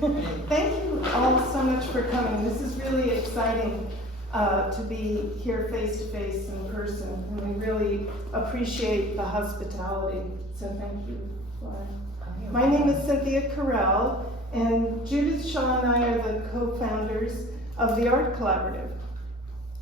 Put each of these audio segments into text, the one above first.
Thank you all so much for coming. This is really exciting to be here face to face in person, and we really appreciate the hospitality. So thank you. My name is Cynthia Carell, and Judith Shaw and I are the co-founders of the Art Collaborative.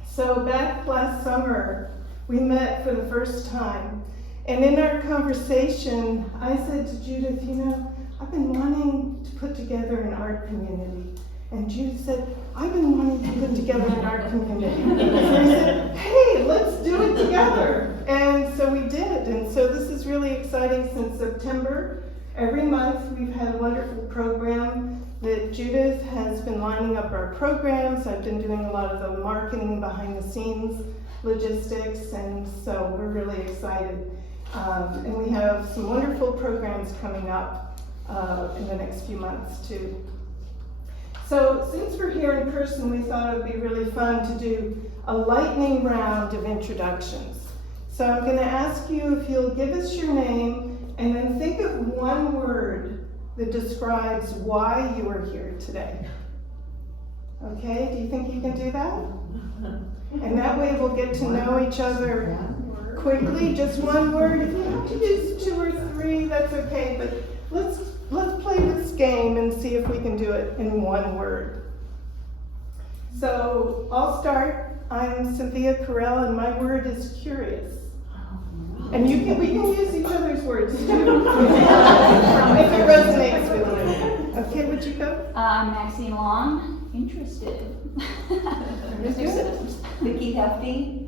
So back last summer, we met for the first time, and in our conversation, I said to Judith, you know, I've been wanting to put together an art community. And Judith said, I've been wanting to put together an art community. So I said, hey, let's do it together. And so we did. And so this is really exciting. Since September, every month we've had a wonderful program that Judith has been lining up our programs. I've been doing a lot of the marketing behind the scenes, logistics, and so we're really excited. And we have some wonderful programs coming up in the next few months too. So since we're here in person, we thought it would be really fun to do a lightning round of introductions. So I'm going to ask you if you'll give us your name and then think of one word that describes why you are here today. Okay, do you think you can do that? And that way we'll get to know each other quickly, just one word. If you have to use 2 or 3, that's okay, but let's play this game and see if we can do it in one word. So I'll start. I'm Cynthia Carell, and my word is curious. And we can use each other's words too, if it resonates with you. Okay, would you go? Maxine Long, interested. Vicki Hefty.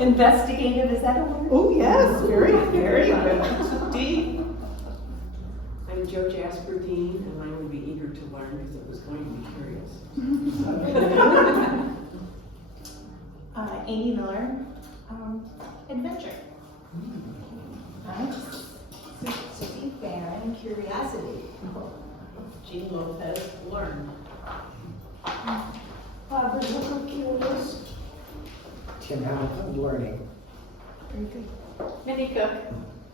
Investigative, is that a word? Oh yes, very, very good. Dee? I'm Jo Jasper Dean, and I would be eager to learn because I was going to be curious. Amy Miller, adventure. Nice. Susie Barron, curiosity. Jean Lopez, learn. Barbara Hooker, curious. Tim Hamilton, learning. Very good. Minnie Cook,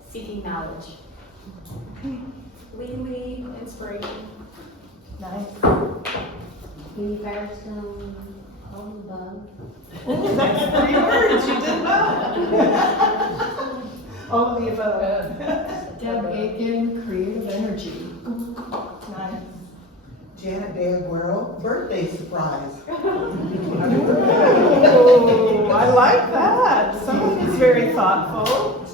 seeking knowledge. Lee, inspiration. Nice. Lee Firestone, all above. Oh, that's 3 words. You did well. All of the above. Deb Aiken, creative energy. Nice. Janet De Aguero, birthday surprise. Oh, I like that. Someone is very thoughtful.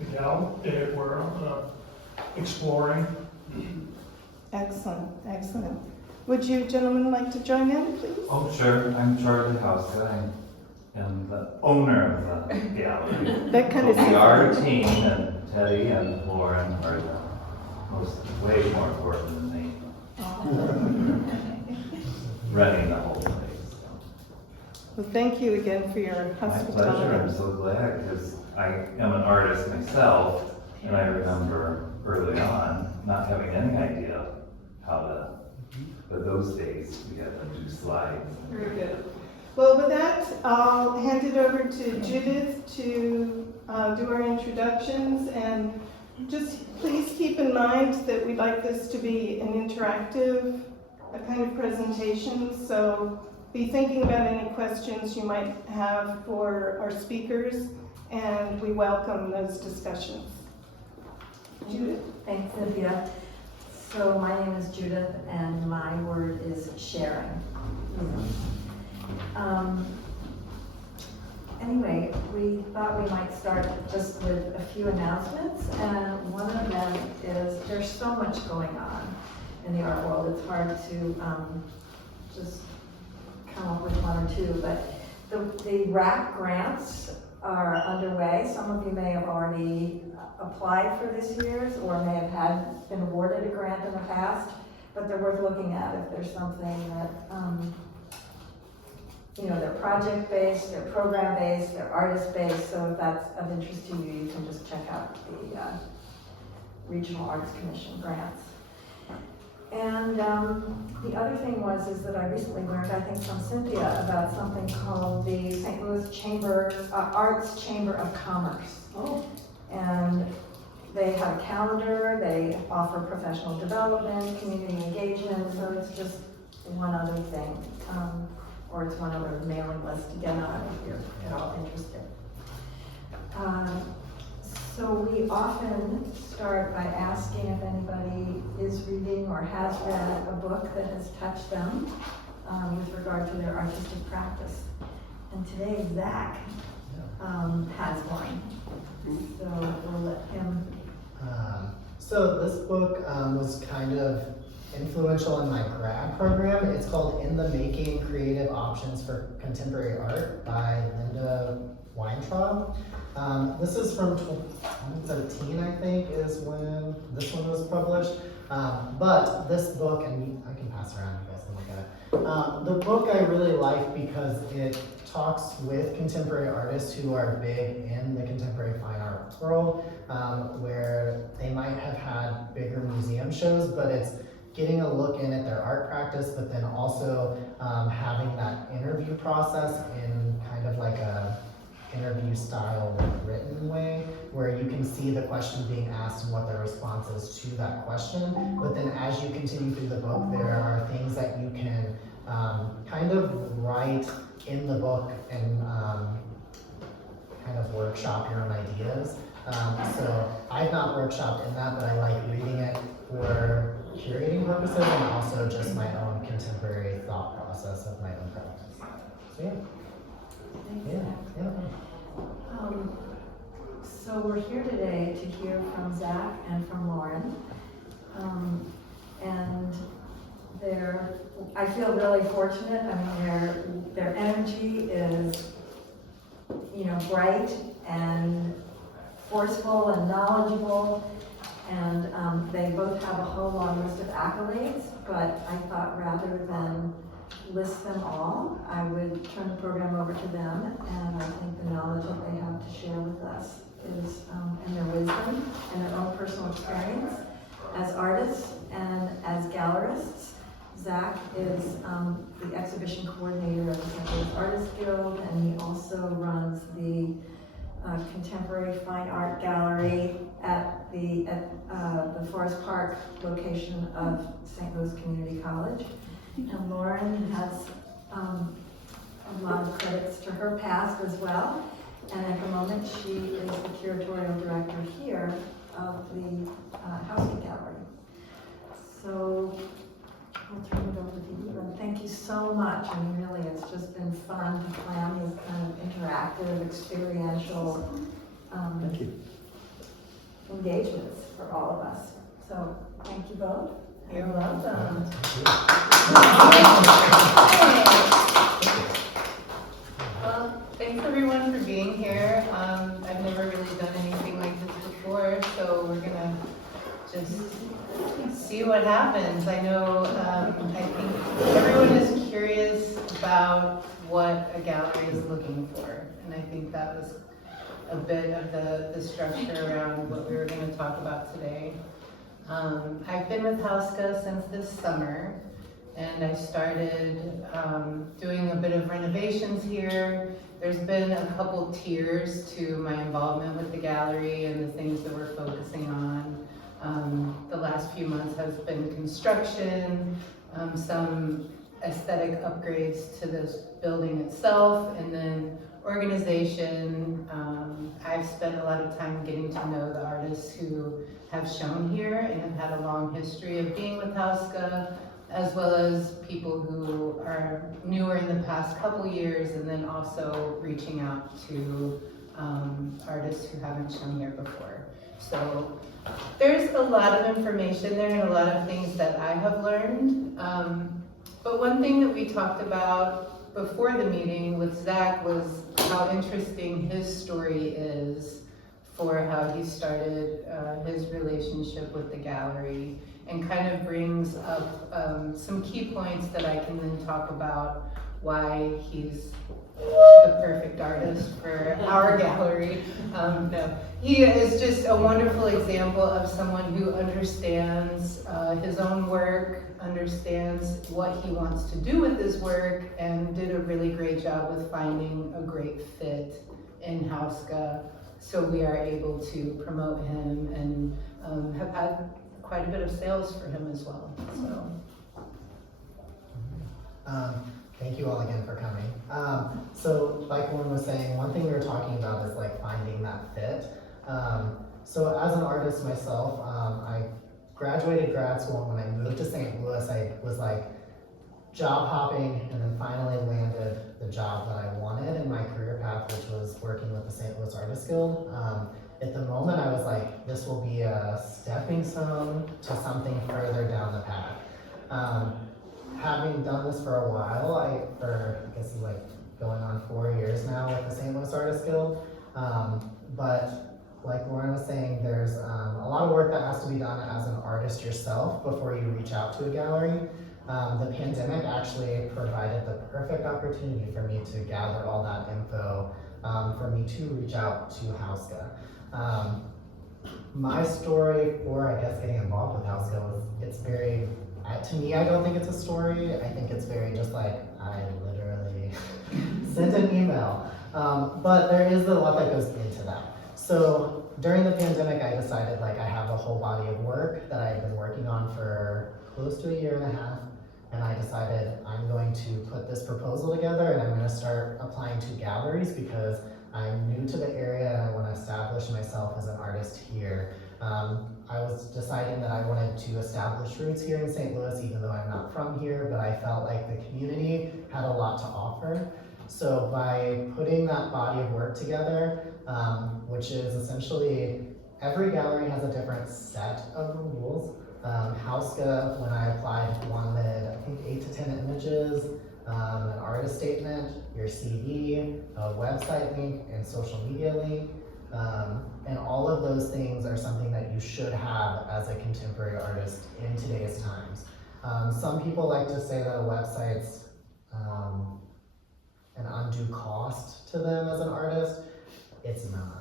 Miguel De Aguero, exploring. Excellent, excellent. Would you gentlemen like to join in, please? Oh, sure. I'm Charlie Hauska. I am the owner of the gallery. That kind of We are a team, and Teddy and Lauren are the way more important than me. Running the whole place. Well, thank you again for your My hospitality. pleasure. I'm so glad because I am an artist myself, and I remember early on not having any idea how to. But those days we had to do slides. Very good. Well, with that, I'll hand it over to Judith to do our introductions, and just please keep in mind that we'd like this to be an interactive kind of presentation, so be thinking about any questions you might have for our speakers, and we welcome those discussions. Judith? Thanks, Cynthia. So my name is Judith, and my word is sharing. Anyway, we thought we might start just with a few announcements, and one of them is there's so much going on in the art world. It's hard to just come up with 1 or 2, but the RAC grants are underway. Some of you may have already applied for this year's or may have been awarded a grant in the past, but they're worth looking at if there's something that they're project-based, they're program-based, they're artist-based, so if that's of interest to you, you can just check out the Regional Arts Commission grants. And the other thing is that I recently learned, I think from Cynthia, about something called the St. Louis Arts Chamber of Commerce. Oh. And they have a calendar, they offer professional development, community engagement, so it's just one other thing. Or it's one other mailing list to get on if you're at all interested. So we often start by asking if anybody is reading or has read a book that has touched them with regard to their artistic practice. And today Zach has one. So we'll let him. So this book was kind of influential in my grad program. It's called In the Making: Creative Options for Contemporary Art by Linda Weintraub. This is from 2017, I think, is when this one was published. But this book, and I can pass around, you guys can look at it. The book I really like because it talks with contemporary artists who are big in the contemporary fine art world, where they might have had bigger museum shows, but it's getting a look in at their art practice, but then also having that interview process in kind of like a interview style written way, where you can see the question being asked and what the response is to that question. But then as you continue through the book, there are things that you can kind of write in the book and kind of workshop your own ideas. So I've not workshopped in that, but I like reading it for curating purposes and also just my own contemporary thought process of my own practice. So yeah. So we're here today to hear from Zach and from Lauren. And I feel really fortunate. I mean, their energy is, bright and forceful and knowledgeable. And they both have a whole long list of accolades, but I thought rather than list them all, I would turn the program over to them, and I think the knowledge that they have to share with us is, and their wisdom and their own personal experience as artists and as gallerists. Zach is the exhibition coordinator of the St. Louis Artists Guild, and he also runs the Contemporary Fine Art Gallery at the Forest Park location of St. Louis Community College. And Lauren has a lot of credits to her past as well. And at the moment, she is the curatorial director here of the Houska Gallery. So I'll turn it over to you. And thank you so much. I mean, really, it's just been fun to plan these kind of interactive, experiential Thank you. engagements for all of us. So thank you both. You're welcome. Well, thanks everyone for being here. I've never really done anything like this before, so we're gonna just see what happens. I know, I think everyone is curious about what a gallery is looking for, and I think that was a bit of the structure around what we were gonna talk about today. I've been with Houska since this summer, and I started doing a bit of renovations here. There's been a couple tiers to my involvement with the gallery and the things that we're focusing on. The last few months has been construction, some aesthetic upgrades to this building itself, and then organization. I've spent a lot of time getting to know the artists who have shown here and have had a long history of being with Houska, as well as people who are newer in the past couple years, and then also reaching out to artists who haven't shown here before. So there's a lot of information there and a lot of things that I have learned. But one thing that we talked about before the meeting with Zach was how interesting his story is for how he started his relationship with the gallery, and kind of brings up some key points that I can then talk about why he's the perfect artist for our gallery. No, he is just a wonderful example of someone who understands his own work, understands what he wants to do with his work, and did a really great job with finding a great fit in Hauska. So we are able to promote him and have had quite a bit of sales for him as well. So. Thank you all again for coming. So like Lauren was saying, one thing we were talking about is like finding that fit. So as an artist myself, I graduated grad school, and when I moved to St. Louis, I was like job hopping, and then finally landed the job that I wanted in my career path, which was working with the St. Louis Artists Guild. At the moment, I was like, this will be a stepping stone to something further down the path. Having done this for a while, I guess it's like going on 4 years now with the St. Louis Artists Guild. But like Lauren was saying, there's a lot of work that has to be done as an artist yourself before you reach out to a gallery. The pandemic actually provided the perfect opportunity for me to gather all that info, for me to reach out to Hauska. My story for, I guess, getting involved with Hauska was, it's very, to me, I don't think it's a story. I think it's very just like, I literally sent an email. But there is a lot that goes into that. So during the pandemic, I decided like I have a whole body of work that I've been working on for close to 1.5 years. And I decided I'm going to put this proposal together, and I'm going to start applying to galleries because I'm new to the area and I want to establish myself as an artist here. I was deciding that I wanted to establish roots here in St. Louis, even though I'm not from here, but I felt like the community had a lot to offer. So by putting that body of work together, which is essentially every gallery has a different set of rules. Hauska, when I applied, wanted I think 8 to 10 images, an artist statement, your CV, a website link, and social media link. And all of those things are something that you should have as a contemporary artist in today's times. Some people like to say that a website's an undue cost to them as an artist. It's not.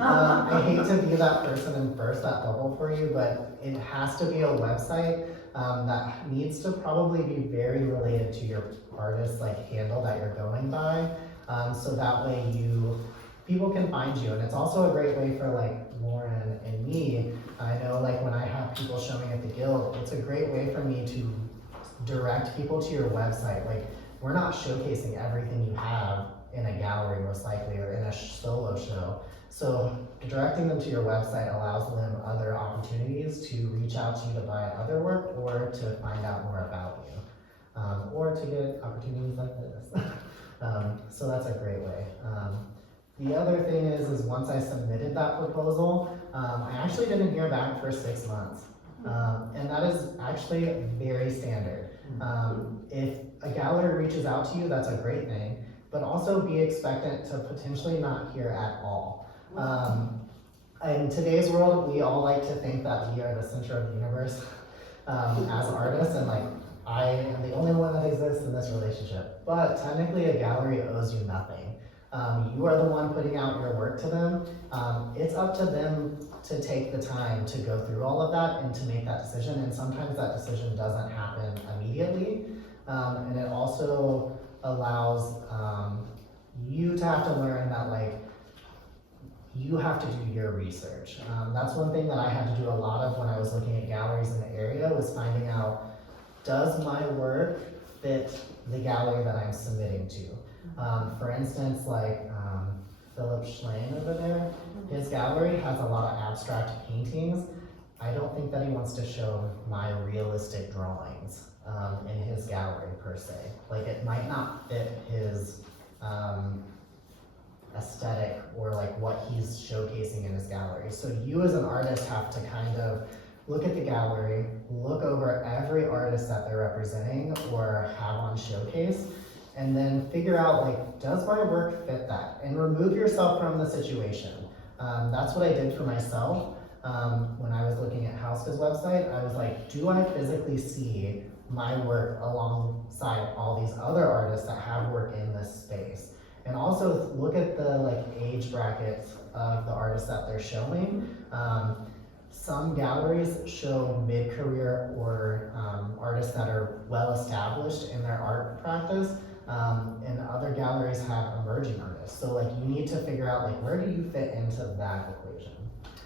I hate to be that person and burst that bubble for you, but it has to be a website that needs to probably be very related to your artist like handle that you're going by, so that way people can find you. And it's also a great way for like Lauren and me. I know like when I have people showing at the Guild, it's a great way for me to direct people to your website. Like we're not showcasing everything you have in a gallery most likely, or in a solo show. So directing them to your website allows them other opportunities to reach out to you to buy other work or to find out more about you, or to get opportunities like this. So that's a great way. The other thing is once I submitted that proposal, I actually didn't hear back for 6 months. And that is actually very standard. If a gallery reaches out to you, that's a great thing, but also be expectant to potentially not hear at all. In today's world, we all like to think that we are the center of the universe as artists, and like I am the only one that exists in this relationship. But technically a gallery owes you nothing. You are the one putting out your work to them. It's up to them to take the time to go through all of that and to make that decision, and sometimes that decision doesn't happen immediately. And it also allows you to have to learn that like you have to do your research. That's one thing that I had to do a lot of when I was looking at galleries in the area, was finding out, does my work fit the gallery that I'm submitting to? For instance, like Philip Schlein over there, his gallery has a lot of abstract paintings. I don't think that he wants to show my realistic drawings in his gallery per se. Like it might not fit his aesthetic or like what he's showcasing in his gallery. So you as an artist have to kind of look at the gallery, look over every artist that they're representing or have on showcase, and then figure out like, does my work fit that? And remove yourself from the situation. That's what I did for myself. When I was looking at Hauska's website, I was like, do I physically see my work alongside all these other artists that have work in this space. And also look at the like age brackets of the artists that they're showing. Some galleries show mid-career or artists that are well established in their art practice, and other galleries have emerging artists. So like you need to figure out like where do you fit into that equation?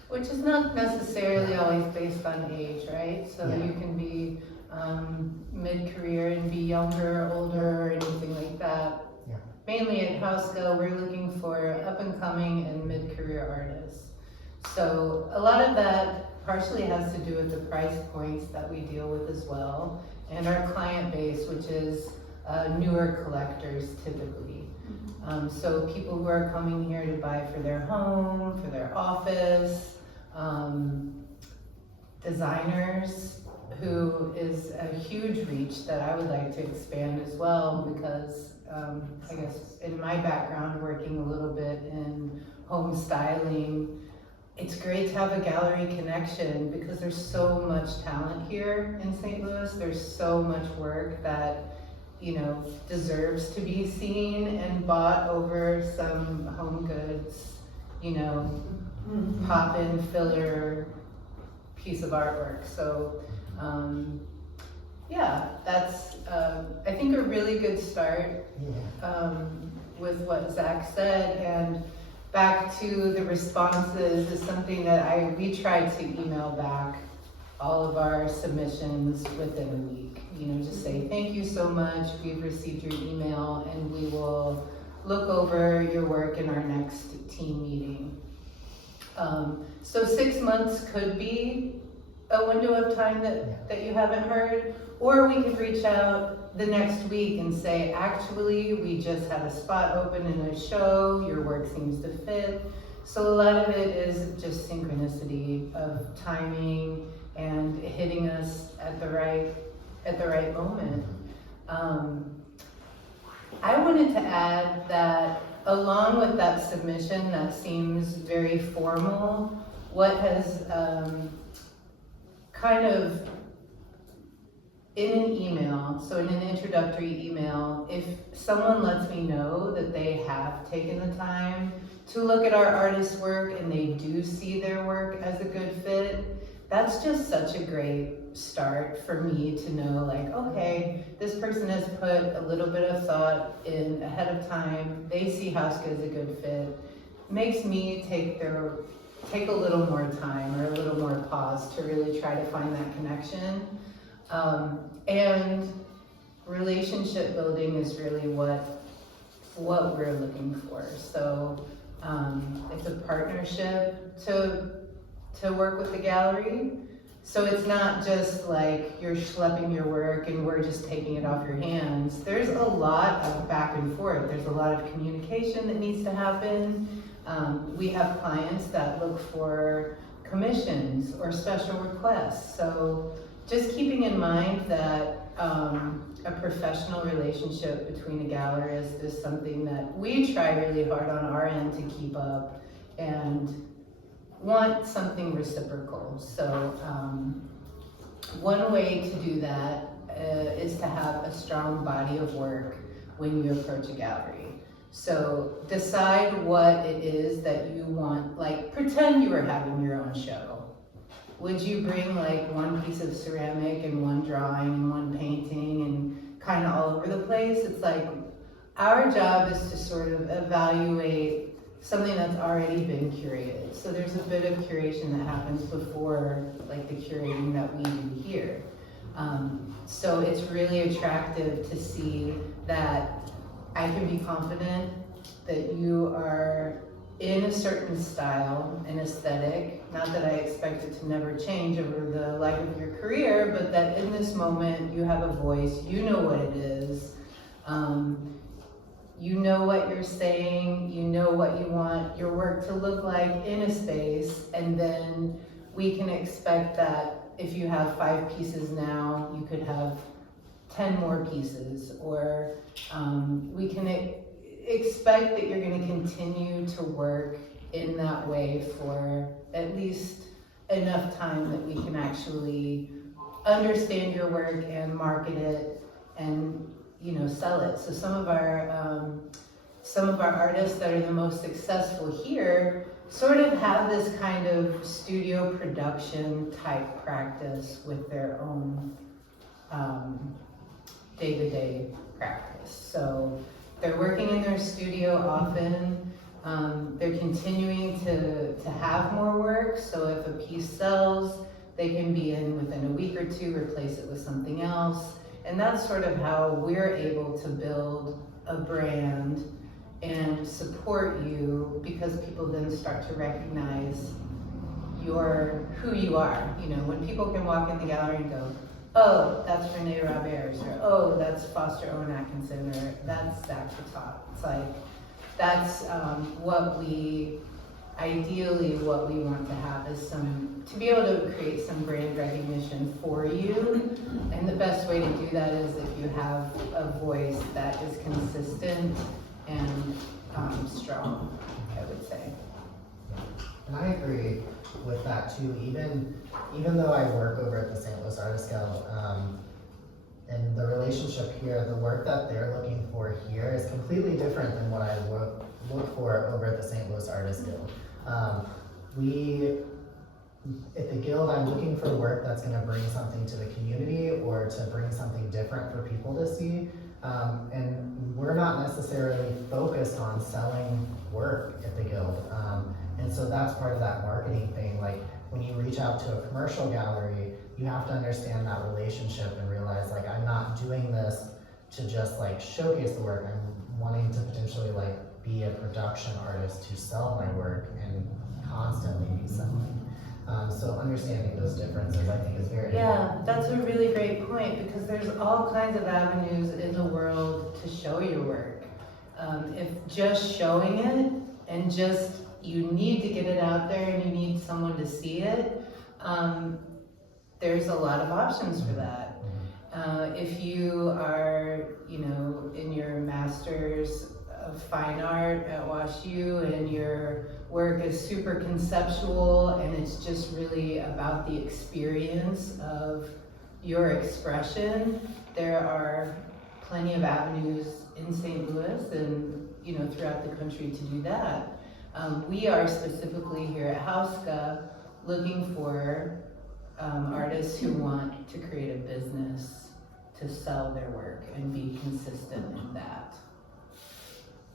Which is not necessarily always based on age, right? So Yeah. you can be mid-career and be younger, older, or anything like that. Yeah. Mainly at Hauska, we're looking for up-and-coming and mid-career artists. So a lot of that partially has to do with the price points that we deal with as well, and our client base, which is newer collectors typically. So people who are coming here to buy for their home, for their office, designers, who is a huge reach that I would like to expand as well, because I guess in my background, working a little bit in home styling, it's great to have a gallery connection because there's so much talent here in St. Louis. There's so much work that, you know, deserves to be seen and bought over some home goods, you know, pop-in filler piece of artwork. So, yeah, that's, I think a really good start with what Zach said. And back to the responses is something that we tried to email back all of our submissions within a week. You know, just say, thank you so much, we've received your email, and we will look over your work in our next team meeting. So 6 months could be a window of time that you haven't heard, or we could reach out the next week and say, actually, we just had a spot open in a show, your work seems to fit. So a lot of it is just synchronicity of timing and hitting us at the right moment. I wanted to add that along with that submission that seems very formal, what has kind of in an email, so in an introductory email, if someone lets me know that they have taken the time to look at our artist's work and they do see their work as a good fit, that's just such a great start for me to know, like, okay, this person has put a little bit of thought in ahead of time, they see Hauska as a good fit, makes me take a little more time or a little more pause to really try to find that connection. And relationship building is really what we're looking for. So it's a partnership to work with the gallery. So it's not just like you're schlepping your work and we're just taking it off your hands. There's a lot of back and forth. There's a lot of communication that needs to happen. We have clients that look for commissions or special requests. So just keeping in mind that a professional relationship between a gallerist is something that we try really hard on our end to keep up and want something reciprocal. So one way to do that is to have a strong body of work when you approach a gallery. So decide what it is that you want, like pretend you were having your own show. Would you bring like one piece of ceramic and one drawing and one painting and kind of all over the place? It's like our job is to sort of evaluate something that's already been curated. So there's a bit of curation that happens before like the curating that we do here. So it's really attractive to see that I can be confident that you are in a certain style and aesthetic, not that I expect it to never change over the life of your career, but that in this moment you have a voice, you know what it is, you know what you're saying, you know what you want your work to look like in a space, and then we can expect that if you have 5 pieces now, you could have 10 more pieces, or we can expect that you're going to continue to work in that way for at least enough time that we can actually understand your work and market it and, you know, sell it. So some of our artists that are the most successful here sort of have this kind of studio production type practice with their own day-to-day practice. So they're working in their studio often. They're continuing to have more work. So if a piece sells, they can be in within a week or two, replace it with something else. And that's sort of how we're able to build a brand and support you, because people then start to recognize who you are. You know, when people can walk in the gallery and go, oh, that's Renee Roberts, or oh, that's Foster Owen Atkinson, or that's Zach Patat. It's like, that's ideally what we want to have is to be able to create some brand recognition for you. And the best way to do that is if you have a voice that is consistent and strong, I would say. And I agree with that too. Even though I work over at the St. Louis Artist Guild, and the relationship here, the work that they're looking for here is completely different than what I look for over at the St. Louis Artist Guild. At the Guild, I'm looking for work that's going to bring something to the community or to bring something different for people to see. And we're not necessarily focused on selling work at the Guild. And so that's part of that marketing thing. Like when you reach out to a commercial gallery, you have to understand that relationship and realize like, I'm not doing this to just like showcase the work. I'm wanting to potentially like be a production artist to sell my work and constantly be selling. So understanding those differences, I think, is very important. That's a really great point, because there's all kinds of avenues in the world to show your work. If just showing it and just you need to get it out there and you need someone to see it, there's a lot of options for that. If you are, you know, in your master's of fine art at WashU and your work is super conceptual and it's just really about the experience of your expression, there are plenty of avenues in St. Louis and, you know, throughout the country to do that. We are specifically here at Hauska looking for artists who want to create a business to sell their work and be consistent in that.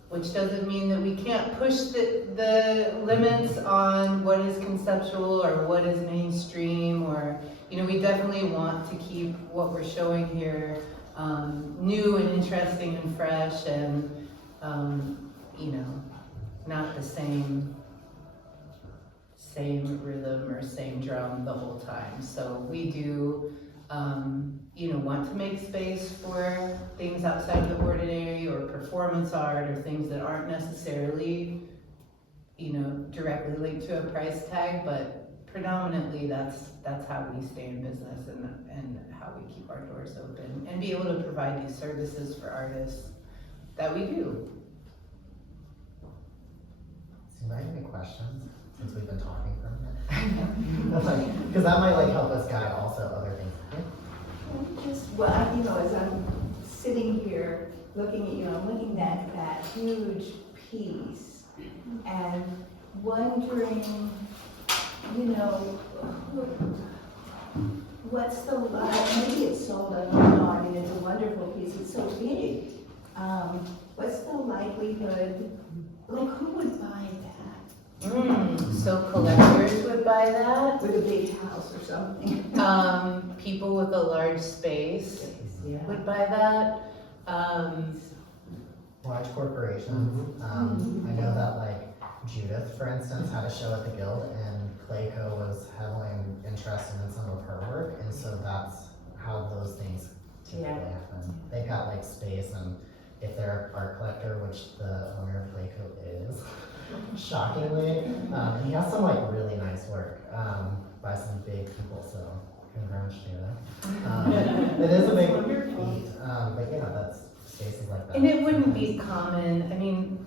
Which doesn't mean that we can't push the limits on what is conceptual or what is mainstream, or, you know, we definitely want to keep what we're showing here new and interesting and fresh and, you know, not the same rhythm or same drum the whole time. So we do, you know, want to make space for things outside of the ordinary or performance art or things that aren't necessarily, you know, directly linked to a price tag, but predominantly that's how we stay in business and how we keep our doors open and be able to provide these services for artists that we do. So do I have any questions since we've been talking for a minute? Because that might like help us guide also other things. Well, you know, as I'm sitting here looking at you, I'm looking at that huge piece and wondering, you know, what's the, maybe it's sold, I don't know, I mean, it's a wonderful piece, it's so big. What's the likelihood, like who would buy that? So collectors would buy that? With a big house or something? People with a large space would buy that. Large corporations. I know that like Judith, for instance, had a show at the Guild and Clayco was heavily interested in some of her work, and so that's how those things typically happen. They've got like space, and if they're an art collector, which the owner of Clayco is, shockingly, and he has some like really nice work by some big people, so congrats to it is a big feat, but yeah, that's spaces like that. And it wouldn't be common, I mean,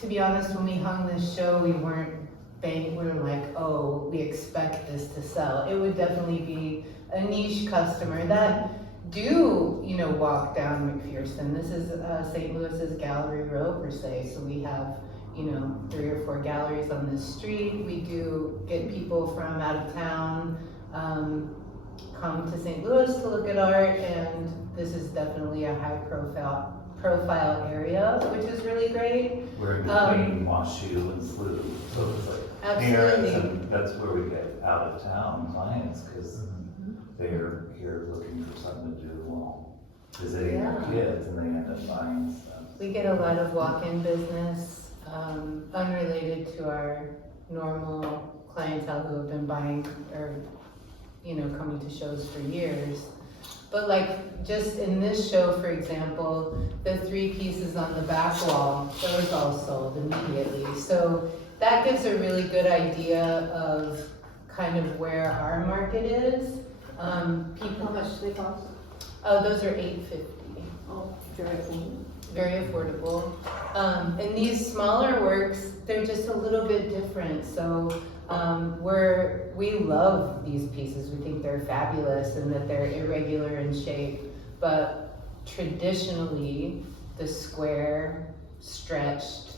to be honest, when we hung this show, we weren't like, oh, we expect this to sell. It would definitely be a niche customer that do, you know, walk down McPherson. This is St. Louis's Gallery Row per se, so we have, you know, 3 or 4 galleries on this street. We do get people from out of town come to St. Louis to look at art, and this is definitely a high profile area, which is really great. We're in between WashU and SLU, so it's like parents, Absolutely. and that's where we get out of town clients, because they're here looking for something to do while visiting their Yeah. kids, and they end up buying stuff. We get a lot of walk-in business, unrelated to our normal clientele who have been buying or, you know, coming to shows for years. But like, just in this show, for example, the 3 pieces on the back wall, those all sold immediately. So that gives a really good idea of kind of where our market is. People, How much do they cost? oh, those are $8.50. Oh, very clean. Very affordable. And these smaller works, they're just a little bit different. So we love these pieces. We think they're fabulous and that they're irregular in shape. But traditionally, the square, stretched,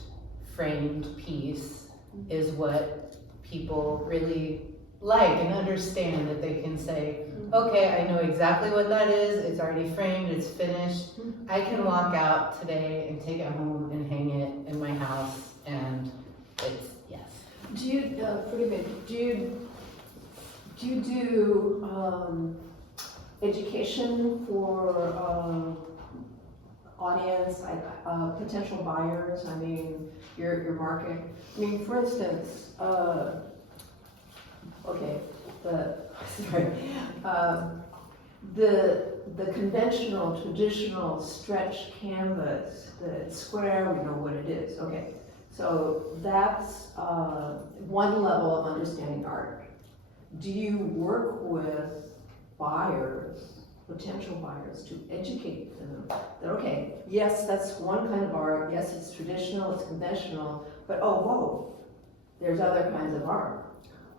framed piece is what people really like and understand, that they can say, okay, I know exactly what that is, it's already framed, it's finished. I can walk out today and take it home and hang it in my house, and it's, yes. Do you, pretty good, do you do, education for, audience, like, potential buyers? I mean, your market, I mean, for instance, okay, the conventional, traditional stretch canvas, the square, we know what it is, okay. So that's one level of understanding art. Do you work with buyers, potential buyers, to educate them that, okay, yes, that's one kind of art, yes, it's traditional, it's conventional, but oh, whoa, there's other kinds of art.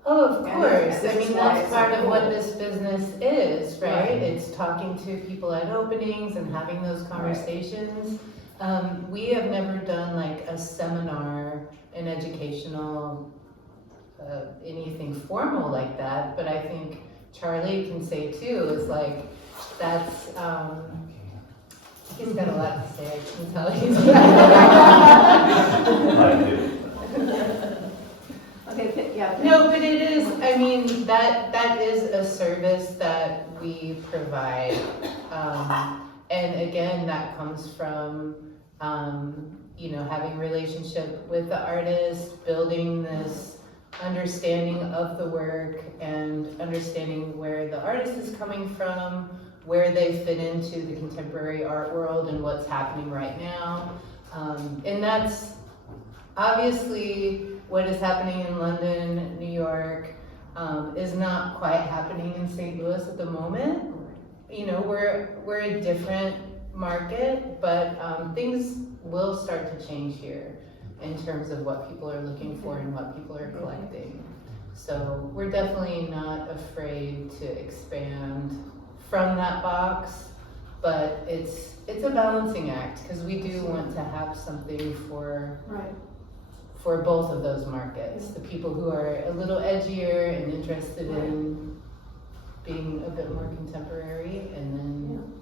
Oh, of And course. this I is mean, why that's it's part so of what cool. this business is, right? Right. It's talking to people at openings and having those conversations. We have never done like a seminar, an educational, anything formal like that, but I think Charlie can say too, is like, that's, he's got a lot to say, I can tell you. I do. Okay, yeah. No, but it is, I mean, that is a service that we provide. And again, that comes from, you know, having a relationship with the artist, building this understanding of the work and understanding where the artist is coming from, where they fit into the contemporary art world and what's happening right now. And that's obviously what is happening in London, New York, is not quite happening in St. Louis at the moment. You know, we're a different market, but things will start to change here in terms of what people are looking for and what people are collecting. So we're definitely not afraid to expand from that box, but it's a balancing act, because we do want to have something for both of those markets. The people who are a little edgier and interested in being a bit more contemporary, and then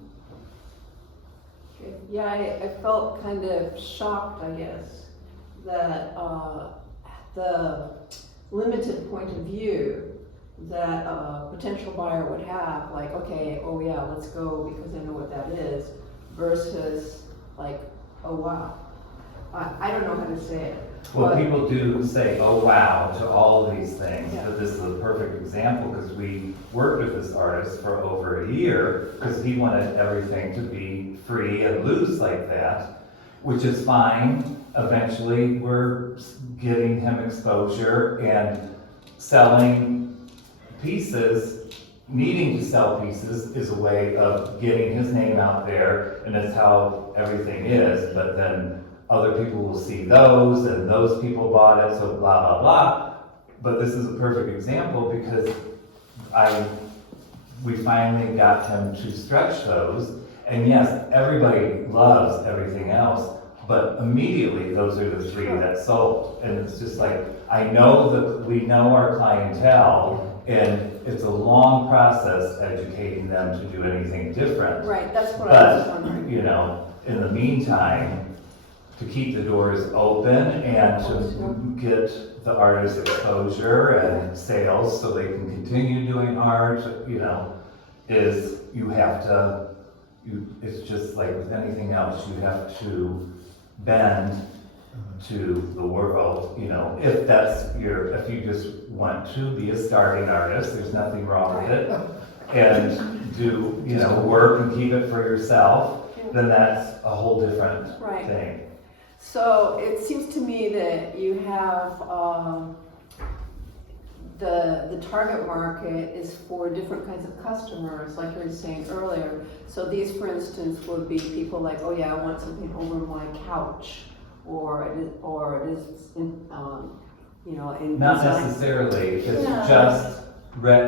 Yeah, I felt kind of shocked, I guess, that the limited point of view that a potential buyer would have, like, okay, oh yeah, let's go because I know what that is, versus like, oh wow. I don't know how to say it. Well, but- people do say, oh wow, to all of these things, Yeah. but this is a perfect example, because we worked with this artist for over a year, because he wanted everything to be free and loose like that, which is fine. Eventually, we're getting him exposure and selling pieces. Needing to sell pieces is a way of getting his name out there, and that's how everything is, but then other people will see those, and those people bought it, so blah, blah, blah. But this is a perfect example, because I we finally got him to stretch those. And yes, everybody loves everything else, but immediately those are the three that sold. And it's just like, I know that we know our clientele, and it's a long process educating them to do anything different. Right, that's what I was But, wondering. you know, in the meantime, to keep the doors open and to get the artists exposure and sales so they can continue doing art, you know, is you have to, it's just like with anything else, you have to bend to the world, you know, if if you just want to be a starting artist, there's nothing wrong with it. And do, you know, work and keep it for yourself, then that's a whole different Right. thing. So it seems to me that you have, the target market is for different kinds of customers, like you were saying earlier. So these, for instance, would be people like, oh yeah, I want something over my couch, or it is in, you know, in Not design. necessarily, it's Yeah. just,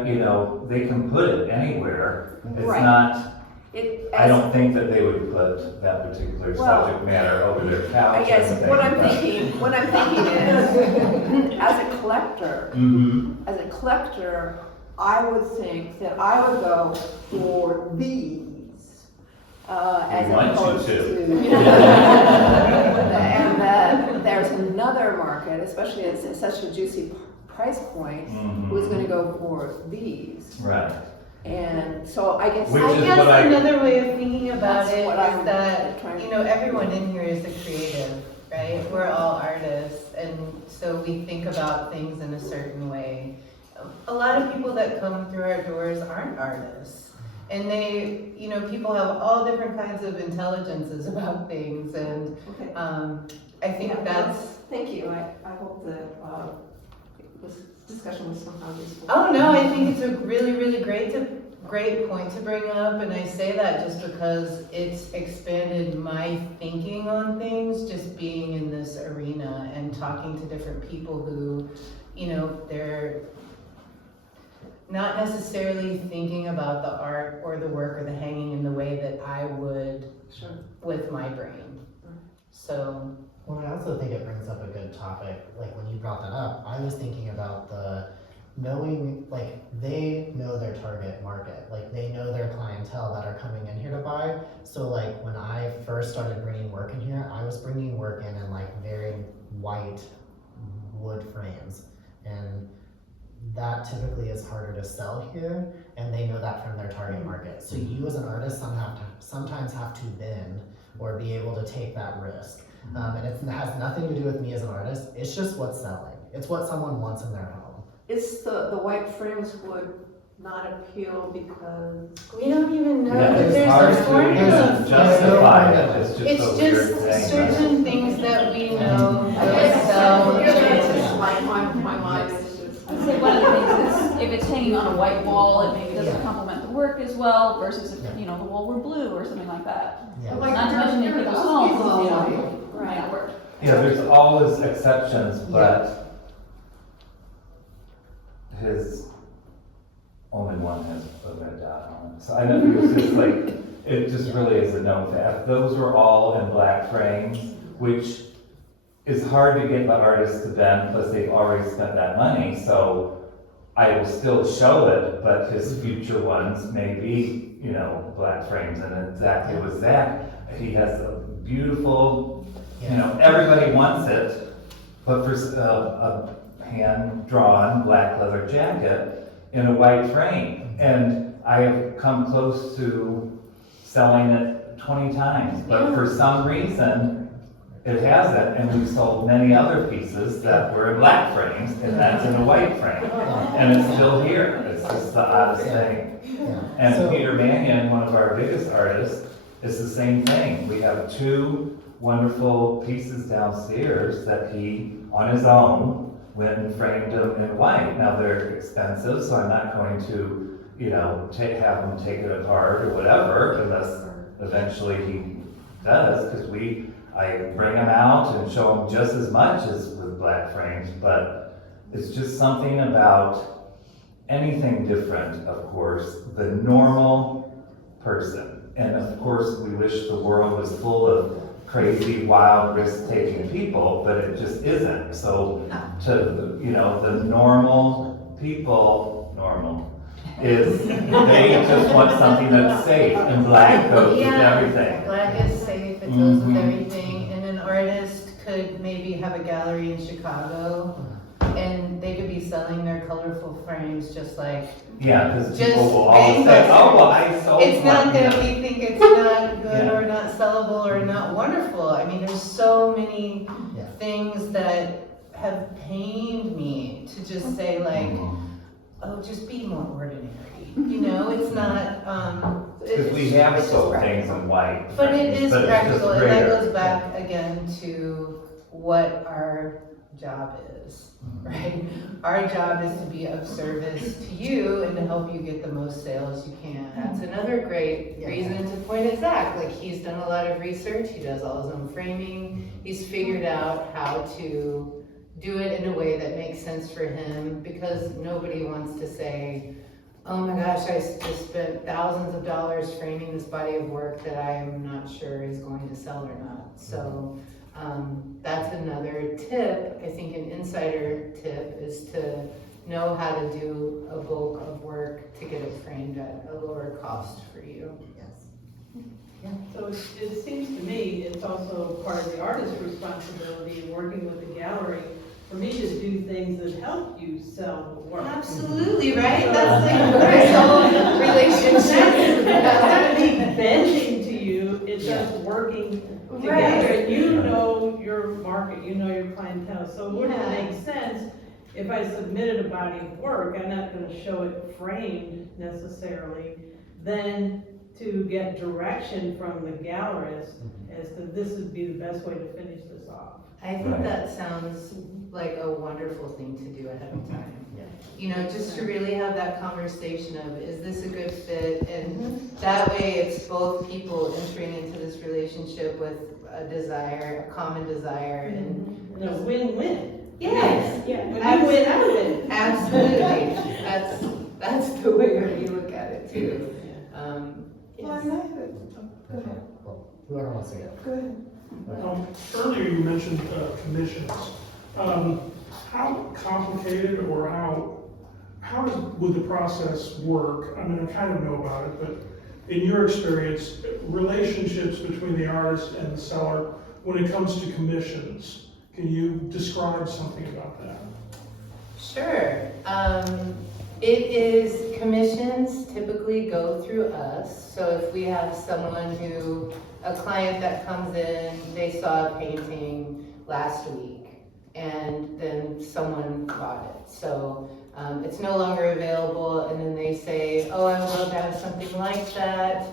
you know, they can put it anywhere. It's Right. not, It, I don't think that they would put that particular Well, subject matter over their couch. I guess what I'm but- thinking is, as a collector, Mhm. I would think that I would go for these, as We want you opposed to. and that there's another market, especially at such a juicy price point, who's Mhm. gonna go for these. Right. And so I guess. Which I is guess what I- another way of thinking about That's it what is I'm that, trying to- you know, everyone in here is a creative, right? We're all artists, and so we think about things in a certain way. A lot of people that come through our doors aren't artists. And they, you know, people have all different kinds of intelligences about things, and Okay. I think Yeah, that's, Thank you, I hope that, this discussion was somehow useful. oh no, I think it's a really, really great point to bring up, and I say that just because it's expanded my thinking on things, just being in this arena and talking to different people who, you know, they're not necessarily thinking about the art or the work or the hanging in the way that I would Sure. with my brain. So, Well, I also think it brings up a good topic, like when you brought that up, I was thinking about the knowing, like, they know their target market, like, they know their clientele that are coming in here to buy. So like, when I first started bringing work in here, I was bringing work in like very white wood frames. And that typically is harder to sell here, and they know that from their target market. So you as an artist sometimes have to bend or be able to take that risk. And it has nothing to do with me as an artist, it's just what's selling. It's what someone wants in their home. It's the white frames would not appeal because. we don't even know Yeah, that it's there's hard a to formula even for justify it, it's just It's a weird just thing. right? certain things that we know I will guess sell. my mind is just. I'd say one of the things is, if it's hanging on a white wall, it maybe doesn't complement the work as well, versus if, you know, the wall were blue or something like that. Yeah. Not to mention in people's homes, you know, might not work. Yeah, there's always exceptions, but his only one has a red dot on it. So I know it was just like, it just really is a known fact. Those were all in black frames, which is hard to get the artist to bend, plus they've already spent that money, so I will still show it, but his future ones may be, you know, black frames, and exactly with Zach, he has a beautiful, you know, everybody wants it, but for a hand-drawn black leather jacket in a white frame. And I have come close to selling it 20 times, but for some reason, it hasn't, and we've sold many other pieces that were in black frames, and that's in a white frame. And it's still here, it's just the oddest thing. Yeah. And So- Peter Mannion, one of our biggest artists, is the same thing. We have 2 wonderful pieces downstairs that he, on his own, went and framed them in white. Now, they're expensive, so I'm not going to, you know, have him take it apart or whatever, unless eventually he does, because I bring them out and show them just as much as with black frames, but it's just something about anything different, of course, the normal person. And of course, we wish the world was full of crazy, wild, risk-taking people, but it just isn't. So to, you know, the normal people, is they just want something that's safe, and black goes with everything. Black is safe, it goes with Mhm. everything, and an artist could maybe have a gallery in Chicago, and they could be selling their colorful frames just like, Yeah, because Just people will always say, gangbusters. oh, well, I sold it's not one. that we think it's not good Yeah. or not sellable or not wonderful. I mean, there's so many Yeah. things that have pained me to just say like, oh, just be more ordinary. You know, it's not, Because we have it's just sold practical. things in white. But it frames, is but it's just practical, and that greater. goes back again to what our job is, right? Our job is to be of service to you and to help you get the most sales you can. That's another great reason to point at Zach. Like, he's done a lot of research, he does all his own framing, he's figured out how to do it in a way that makes sense for him, because nobody wants to say, oh my gosh, I just spent thousands of dollars framing this body of work that I'm not sure is going to sell or not. So that's another tip. I think an insider tip is to know how to do a bulk of work to get it framed at a lower cost for you. So it seems to me it's also part of the artist's responsibility in working with the gallery for me to do things that help you sell the work. Absolutely, right? That's the personal relationship. That's not me bending to you, it's just working together. Right. You know your market, you know your clientele, so it wouldn't Yeah. make sense if I submitted a body of work, I'm not gonna show it framed necessarily, then to get direction from the gallerist as to this would be the best way to finish this off. I think Right. that sounds like a wonderful thing to do ahead of time. You know, just to really have that conversation of, is this a good fit? And that way it's both people entering into this relationship with a desire, a common desire, and And a win-win. yes, Yeah. When you win, I win. absolutely. That's the way we look at it too. Well, Yes. and I have a- go ahead, Well, whoever wants to go. go ahead. Earlier you mentioned commissions. How complicated or would the process work? I mean, I kind of know about it, but in your experience, relationships between the artist and the seller, when it comes to commissions, can you describe something about that? Sure. It is, commissions typically go through us. So if we have a client that comes in, they saw a painting last week and then someone bought it. So it's no longer available, and then they say, oh, I would love to have something like that.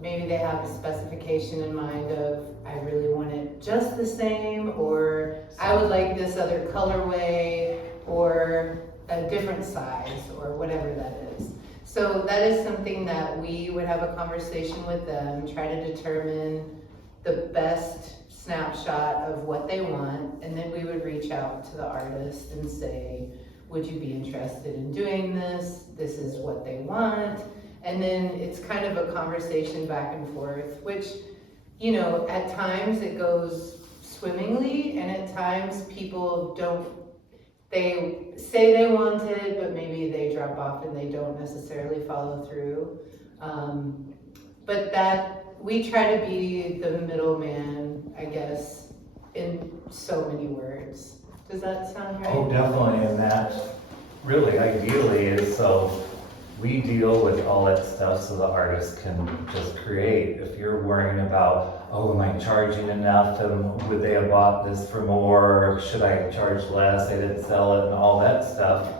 Maybe they have a specification in mind of, I really want it just the same, or I would like this other colorway, or a different size, or whatever that is. So that is something that we would have a conversation with them, try to determine the best snapshot of what they want, and then we would reach out to the artist and say, would you be interested in doing this? This is what they want. And then it's kind of a conversation back and forth, which, you know, at times it goes swimmingly, and at times people they say they want it, but maybe they drop off and they don't necessarily follow through. But that, we try to be the middleman, I guess, in so many words. Does that sound right? Oh, definitely, and that really ideally is so we deal with all that stuff so the artist can just create. If you're worrying about, oh, am I charging enough? Would they have bought this for more? Should I charge less? I didn't sell it and all that stuff.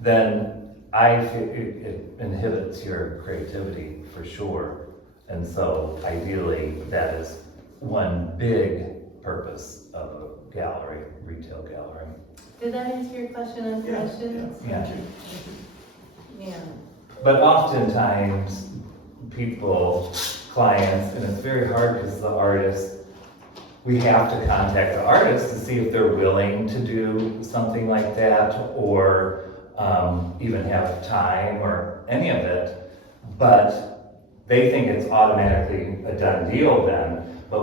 Then I feel it inhibits your creativity for sure. And so ideally, that is one big purpose of a gallery, retail gallery. Did that answer your question on questions? Yeah. Yeah. But oftentimes, clients, and it's very hard because the artist, we have to contact the artist to see if they're willing to do something like that, or even have time or any of it, but they think it's automatically a done deal then, but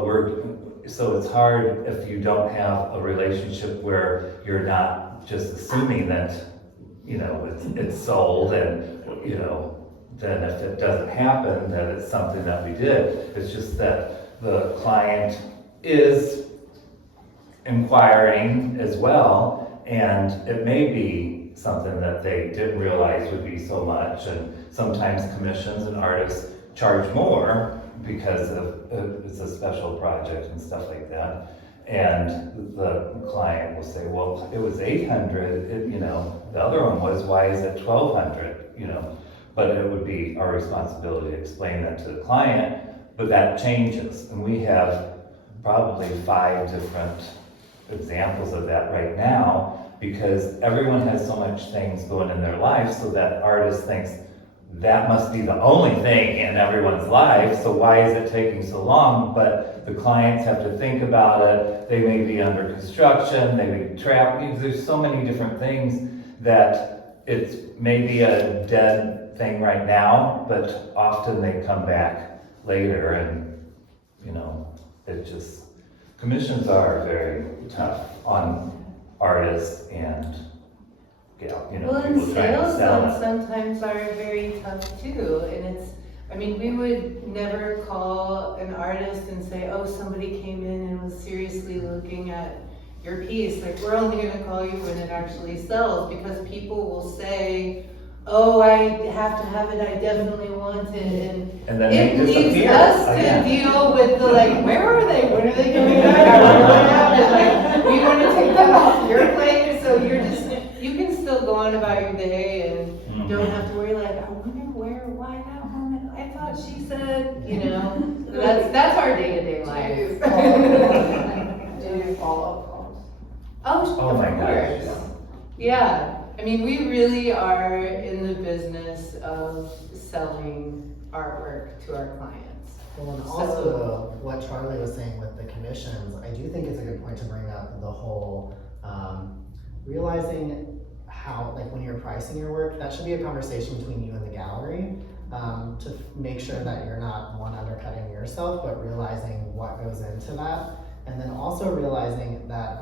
so it's hard if you don't have a relationship where you're not just assuming that, it's sold and, then if it doesn't happen, that it's something that we did. It's just that the client is inquiring as well, and it may be something that they didn't realize would be so much, and sometimes commissions and artists charge more because it's a special project and stuff like that. And the client will say, well, it was 800, the other one was, why is it 1,200, But it would be our responsibility to explain that to the client, but that changes. And we have probably 5 different examples of that right now, because everyone has so much things going in their life, so that artist thinks that must be the only thing in everyone's life, so why is it taking so long? But the clients have to think about it. They may be under construction, they may be trapped. There's so many different things that it's maybe a dead thing right now, but often they come back later, and it just, commissions are very tough on artists and Well, people and trying to sales sell it. sometimes are very tough too, and we would never call an artist and say, oh, somebody came in and was seriously looking at your piece. Like, we're only gonna call you when it actually sells, because people will say, oh, I have to have it, I definitely want it, And then it they leaves disappear us to again. deal with the where are they? When are they coming back? What happened? We want to take that off your plate, so you can still go on about your day and don't have to worry I wonder why that woman, I thought she said, that's our day-to-day life. Do you follow-up calls? Oh my gosh. Yeah, we really are in the business of selling artwork to our clients. Well, and also what Charlie was saying with the commissions, I do think it's a good point to bring up the whole realizing how, when you're pricing your work, that should be a conversation between you and the gallery to make sure that you're not undercutting yourself, but realizing what goes into that, and then also realizing that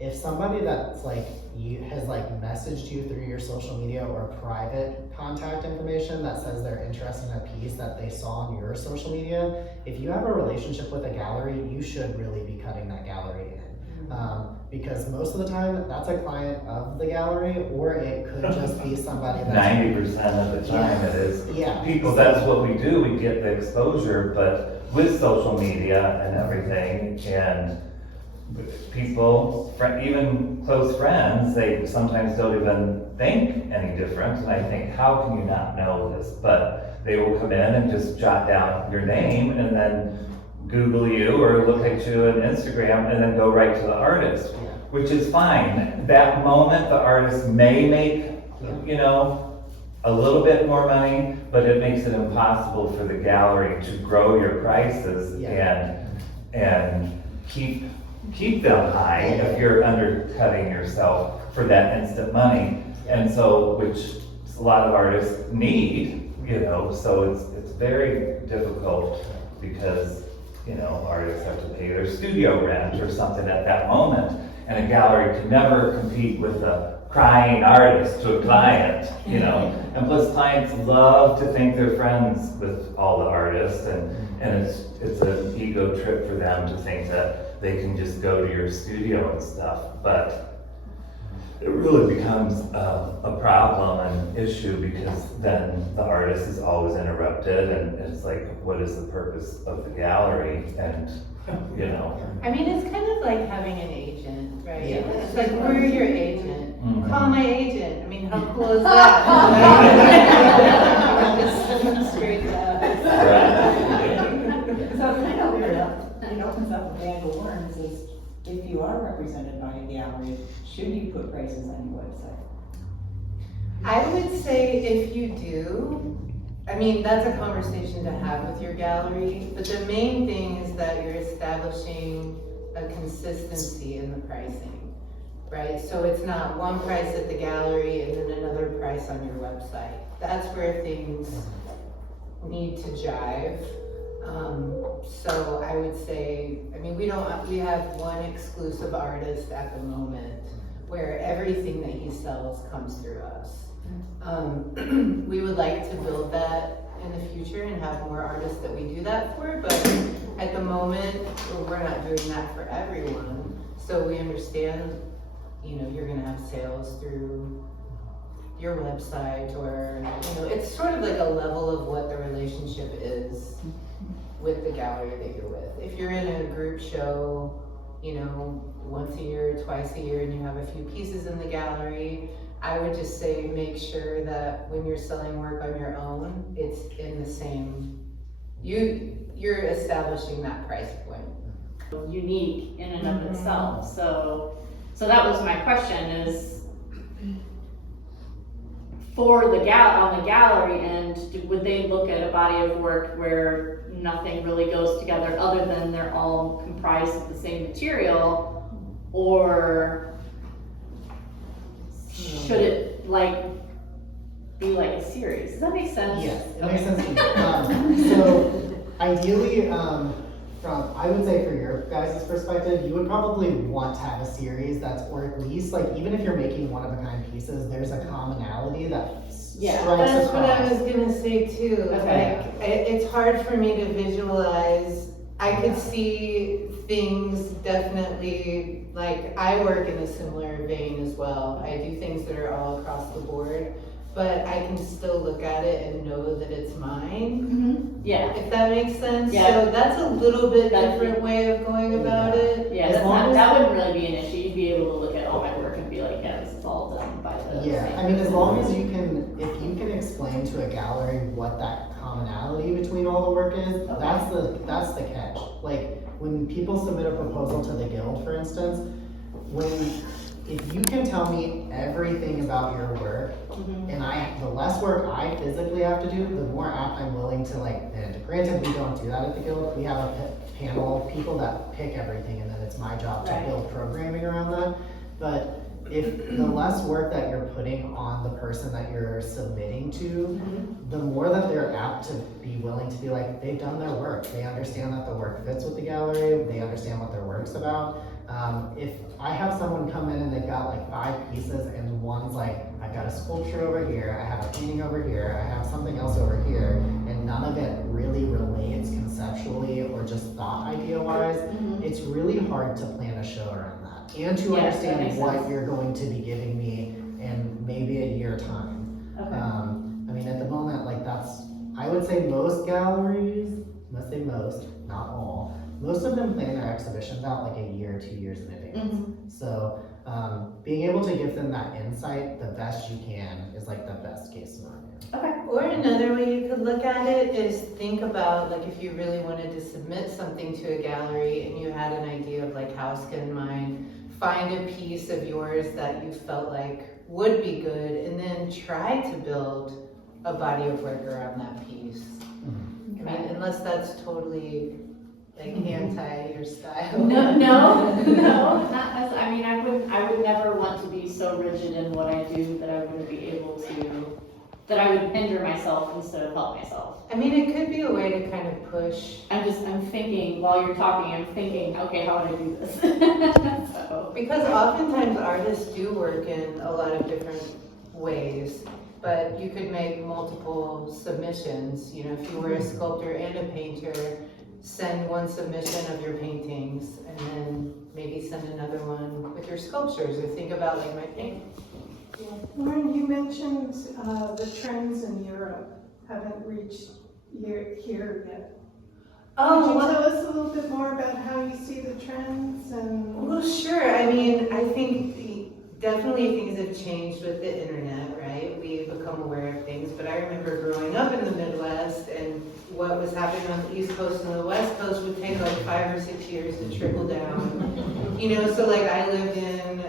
if somebody that's has messaged you through your social media or private contact information that says they're interested in a piece that they saw on your social media, if you have a relationship with a gallery, you should really be cutting that gallery in. Because most of the time, that's a client of the gallery, or it could just be somebody that's 90% of the time it is. Yeah. People, that's what we do, we get the exposure, but with social media and everything, and people, even close friends, they sometimes don't even think any different, and I think, how can you not know this? But they will come in and just jot down your name, and then Google you or look at you on Instagram, and then go right to the artist, which is fine. That moment, the artist may make, a little bit more money, but it makes it impossible for the gallery to grow your prices and keep them high if you're undercutting yourself for that instant money. And so, which a lot of artists need, so it's very difficult, because artists have to pay their studio rent or something at that moment, and a gallery can never compete with a crying artist to a client, and plus clients love to think they're friends with all the artists, and it's an ego trip for them to think that they can just go to your studio and stuff, but it really becomes a problem and issue, because then the artist is always interrupted, and it's what is the purpose of the gallery? And it's kind of like having an agent, right? Yeah. It's we're your agent. Mhm. Call my agent. How cool is that? Just demonstrate that. So it opens up a bag of worms, is if you are represented by a gallery, should you put prices on your website? I would say if you do, that's a conversation to have with your gallery, but the main thing is that you're establishing a consistency in the pricing. right? So it's not one price at the gallery and then another price on your website. That's where things need to jive. So I would say, I mean, we have one exclusive artist at the moment where everything that he sells comes through us. We would like to build that in the future and have more artists that we do that for, but at the moment, we're not doing that for everyone. So we understand, you know, you're gonna have sales through your website, or, you know, it's sort of like a level of what the relationship is with the gallery that you're with. If you're in a group show, you know, once a year, twice a year, and you have a few pieces in the gallery, I would just say make sure that when you're selling work on your own, it's in the same, you're establishing that price point. Unique in and of itself. So that was my question is, for on the gallery end, would they look at a body of work where nothing really goes together other than they're all comprised of the same material, or should it like be like a series? Does that make sense? Yes, it makes sense to me. So ideally, I would say for your guys' perspective, you would probably want to have a series that's, or at least like, even if you're making one-of-a-kind pieces, there's a commonality that strikes That's what I across. was gonna say too. Okay. Like, it's hard for me to visualize. I could see things definitely, like, I work in a similar vein as well. I do things that are all across the board, but I can still look at it and know that it's mine, Yeah. if that makes sense. Yeah. So that's a little bit That's- different way of going about it. Yeah, that wouldn't really be an issue. You'd be able to look at all my work and be like, yeah, this is all done by the Yeah, same I mean, as person. long as you can, if you can explain to a gallery what that commonality between all the work is, that's the catch. Like, when people submit a proposal to the guild, for instance, if you can tell me everything about your work, and the less work I physically have to do, the more apt I'm willing to and granted, we don't do that at the guild. We have a panel of people that pick everything, and then it's my job to build programming around that. But if the less work that you're putting on the person that you're submitting to, the more that they're apt to be willing to be like, they've done their work. They understand that the work fits with the gallery. They understand what their work's about. If I have someone come in and they've got like 5 pieces and one's like, I've got a sculpture over here, I have a painting over here, I have something else over here, and none of it really relates conceptually or just thought idea-wise, it's really hard to plan a show around that. And to understand what you're going to be giving me in maybe a year time. Okay. I mean, at the moment, I would say most galleries, let's say most, not all, most of them plan their exhibitions out like a year, 2 years in advance. So being able to give them that insight the best you can is like the best case scenario. Okay. Or another way you could look at it is think about, like, if you really wanted to submit something to a gallery and you had an idea of like house in mind, find a piece of yours that you felt like would be good, and then try to build a body of work around that piece. I mean, unless that's totally like anti your style. No, not as, I mean, I would never want to be so rigid in what I do that I wouldn't be able to, that I would hinder myself instead of help myself. I mean, it could be a way to kind of push. I'm thinking, while you're talking, I'm thinking, okay, how would I do this? So. Because oftentimes artists do work in a lot of different ways, but you could make multiple submissions. You know, if you were a sculptor and a painter, send one submission of your paintings, and then maybe send another one with your sculptures, or think about like my painting. Lauren, you mentioned the trends in Europe haven't reached here yet. Could you tell us a little bit more about how you see the trends and? Well, sure. I mean, I think definitely things have changed with the internet, right? We've become aware of things, but I remember growing up in the Midwest, and what was happening on the East Coast and the West Coast would take like 5 or 6 years to trickle down. You know, so like I lived in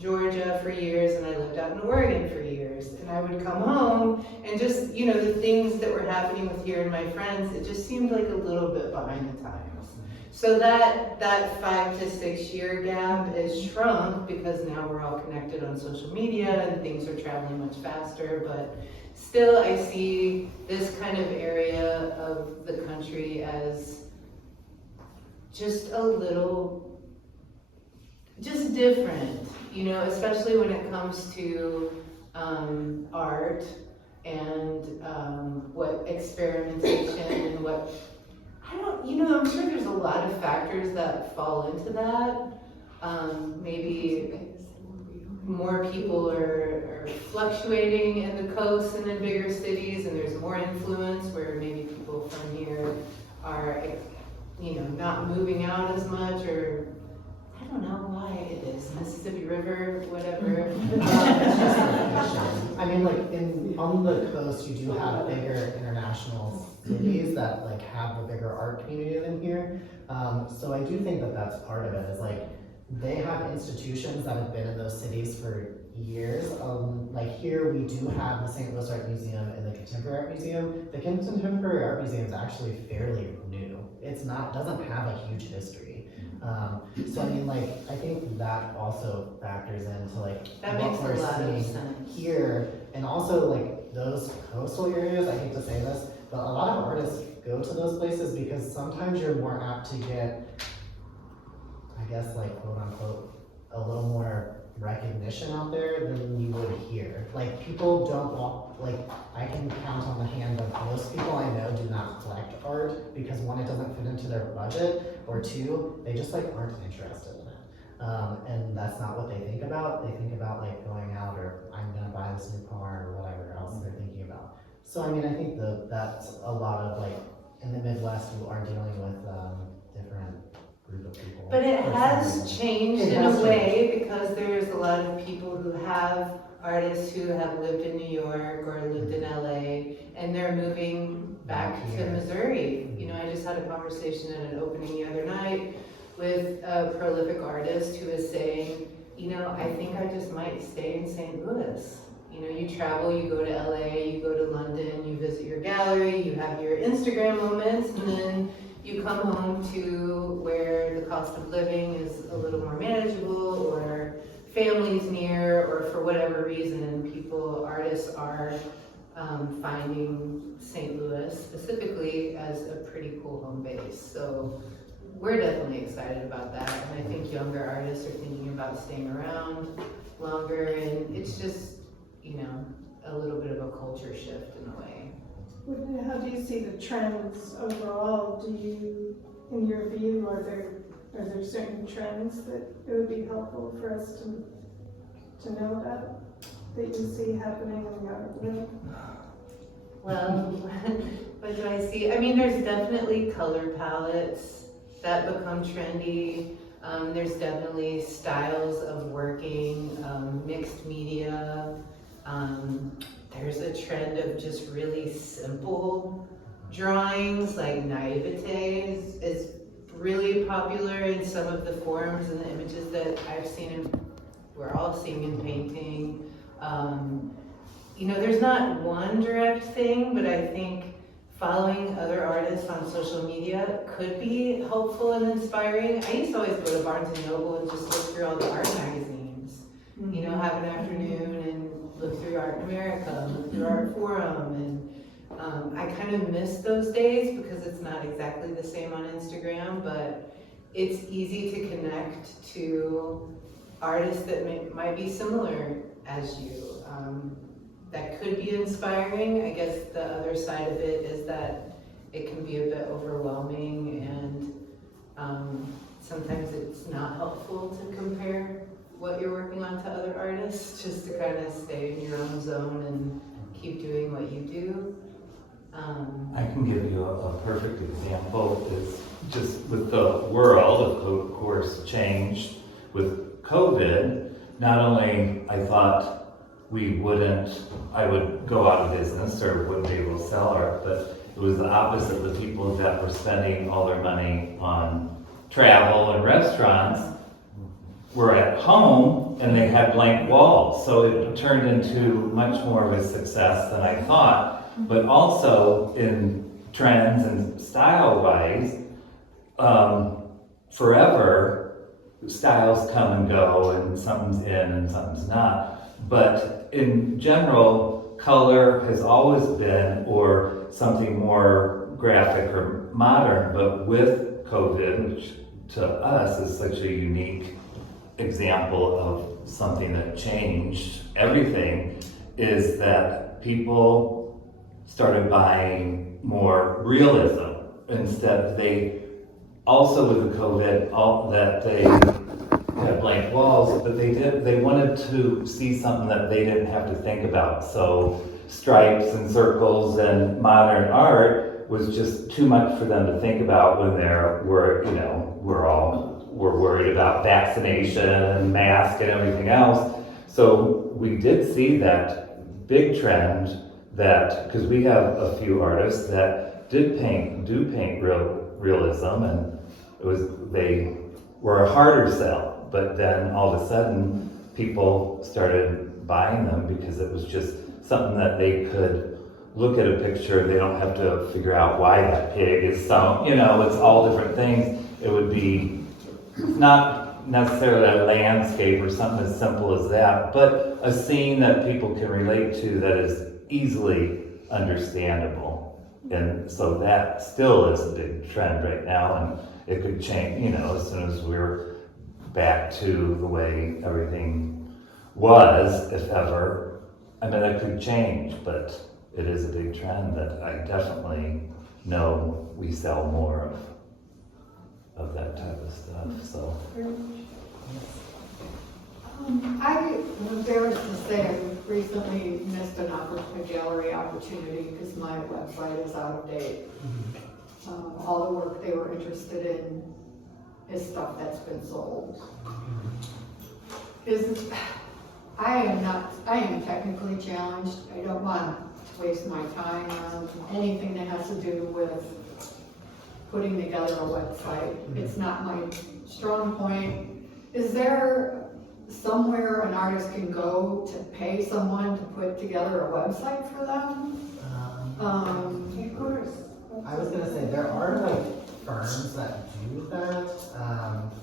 Georgia for years, and I lived out in Oregon for years, and I would come home and just, you know, the things that were happening with here and my friends, it just seemed like a little bit behind the times. So that 5 to 6 year gap is shrunk because now we're all connected on social media and things are traveling much faster, but still I see this kind of area of the country as just a little, just different, you know, especially when it comes to art and what experimentation and what, I don't, you know, I'm sure there's a lot of factors that fall into that. Maybe more people are fluctuating in the coast and in bigger cities, and there's more influence where maybe people from here are, you know, not moving out as much, or I don't know why it is, Mississippi River, whatever. I mean, like on the coast, you do have bigger international cities that like have a bigger art community than here. So I do think that that's part of it. Is like they have institutions that have been in those cities for years. Like here, we do have the St. Louis Art Museum and the Contemporary Art Museum. The Contemporary Art Museum is actually fairly new. It's not, doesn't have a huge history. So I mean, like, I think that also factors into like That what makes a we're lot of seeing sense. here, and also like those coastal areas. I hate to say this, but a lot of artists go to those places because sometimes you're more apt to get, I guess, like quote unquote, a little more recognition out there than you would here. Like people don't walk, like I can count on the hand of most people I know do not collect art because one, it doesn't fit into their budget, or two, they just like aren't interested in it. And that's not what they think about. They think about like going out, or I'm gonna buy this new car, or whatever else they're thinking about. So I mean, I think that's a lot of like, in the Midwest, you are dealing with different group of people. But it for some has reason. changed It in has a way because there's a lot of people who have artists who have lived in New York or lived in LA, and they're moving back to Here. Missouri. You know, I just had a conversation at an opening the other night with a prolific artist who is saying, you know, I think I just might stay in St. Louis. You know, you travel, you go to LA, you go to London, you visit your gallery, you have your Instagram moments, and then you come home to where the cost of living is a little more manageable, or family's near, or for whatever reason, artists are finding St. Louis specifically as a pretty cool home base. So we're definitely excited about that, and I think younger artists are thinking about staying around longer, and it's just, you know, a little bit of a culture shift in a way. How do you see the trends overall? Do you, in your view, are there certain trends that it would be helpful for us to know about, that you see happening in the art world? Well, what do I see? I mean, there's definitely color palettes that become trendy. There's definitely styles of working, mixed media. There's a trend of just really simple drawings, like naivete is really popular in some of the forms and the images that I've seen, we're all seeing in painting. You know, there's not one direct thing, but I think following other artists on social media could be helpful and inspiring. I used to always go to Barnes and Noble and just look through all the art magazines. You know, have an afternoon and look through Art in America, look through Art Forum, and I kind of miss those days because it's not exactly the same on Instagram, but it's easy to connect to artists that might be similar as you. That could be inspiring. I guess the other side of it is that it can be a bit overwhelming, and sometimes it's not helpful to compare what you're working on to other artists, just to kind of stay in your own zone and keep doing what you do. I can give you a perfect example is just with the world, of course, changed with COVID. Not only I thought I would go out of business or wouldn't be able to sell art, but it was the opposite. The people that were spending all their money on travel and restaurants were at home and they had blank walls. So it turned into much more of a success than I thought. But also in trends and style-wise, forever, styles come and go and something's in and something's not. But in general, color has always been, or something more graphic or modern, but with COVID, which to us is such a unique example of something that changed everything, is that people started buying more realism instead. They also with the COVID, all that they had blank walls, but they wanted to see something that they didn't have to think about. So stripes and circles and modern art was just too much for them to think about when we're worried about vaccination and mask and everything else. So we did see that big trend that, because we have a few artists that do paint realism, and they were a harder sell, but then all of a sudden people started buying them because it was just something that they could look at a picture. They don't have to figure out why that pig is so, it's all different things. It would be not necessarily a landscape or something as simple as that, but a scene that people can relate to that is easily understandable. And so that still is a big trend right now, and it could change, as soon as we're back to the way everything was, if ever. I mean, that could change, but it is a big trend that I definitely know we sell more of that type of stuff, so. I was embarrassed to say I recently missed a gallery opportunity because my website is out of date. All the work they were interested in is stuff that's been sold. I am technically challenged. I don't want to waste my time on anything that has to do with putting together a website. It's not my strong point. Is there somewhere an artist can go to pay someone to put together a website for them? Of course. I was gonna say, there are firms that do that.